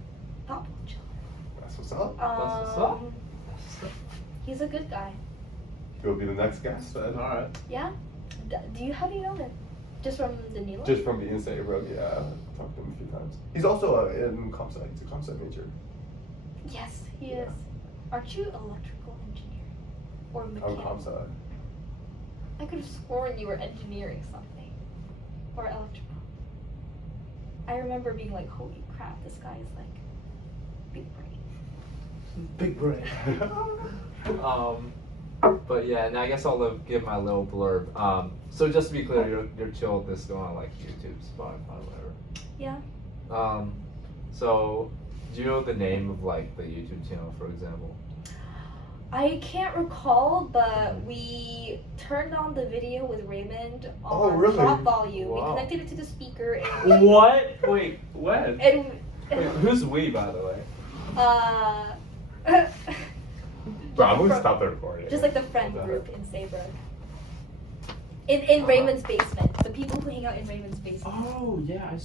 chiller. That's what's up. That's what's up. He's a good guy. He'll be the next guest then. Alright. Yeah. How do you know him? Just from the Nilo? Just from the inside road, yeah. Talked to him a few times. He's also in comp sci. He's a comp sci major. Yes, he Yeah. is. Aren't you electrical engineering or I'm mechanical? comp sci. I could have sworn you were engineering something or electrical. I remember being like, holy crap, this guy is like big brain. Big brain. But yeah, and I guess I'll give my little blurb. So just to be clear, you're chill with this going on like YouTube, Spotify, whatever. Yeah. So do you know the name of like the YouTube channel, for example? I can't recall, but we turned on the video with Raymond on Oh, really? top volume. Wow. We connected it to the speaker and What? Wait, when? and Wait, who's we, by the way? Bro, I'm gonna fr- stop the recording. just like the friend Okay. group in Saybrook. In Raymond's basement. The people who hang out in Raymond's basement. Oh, yeah, I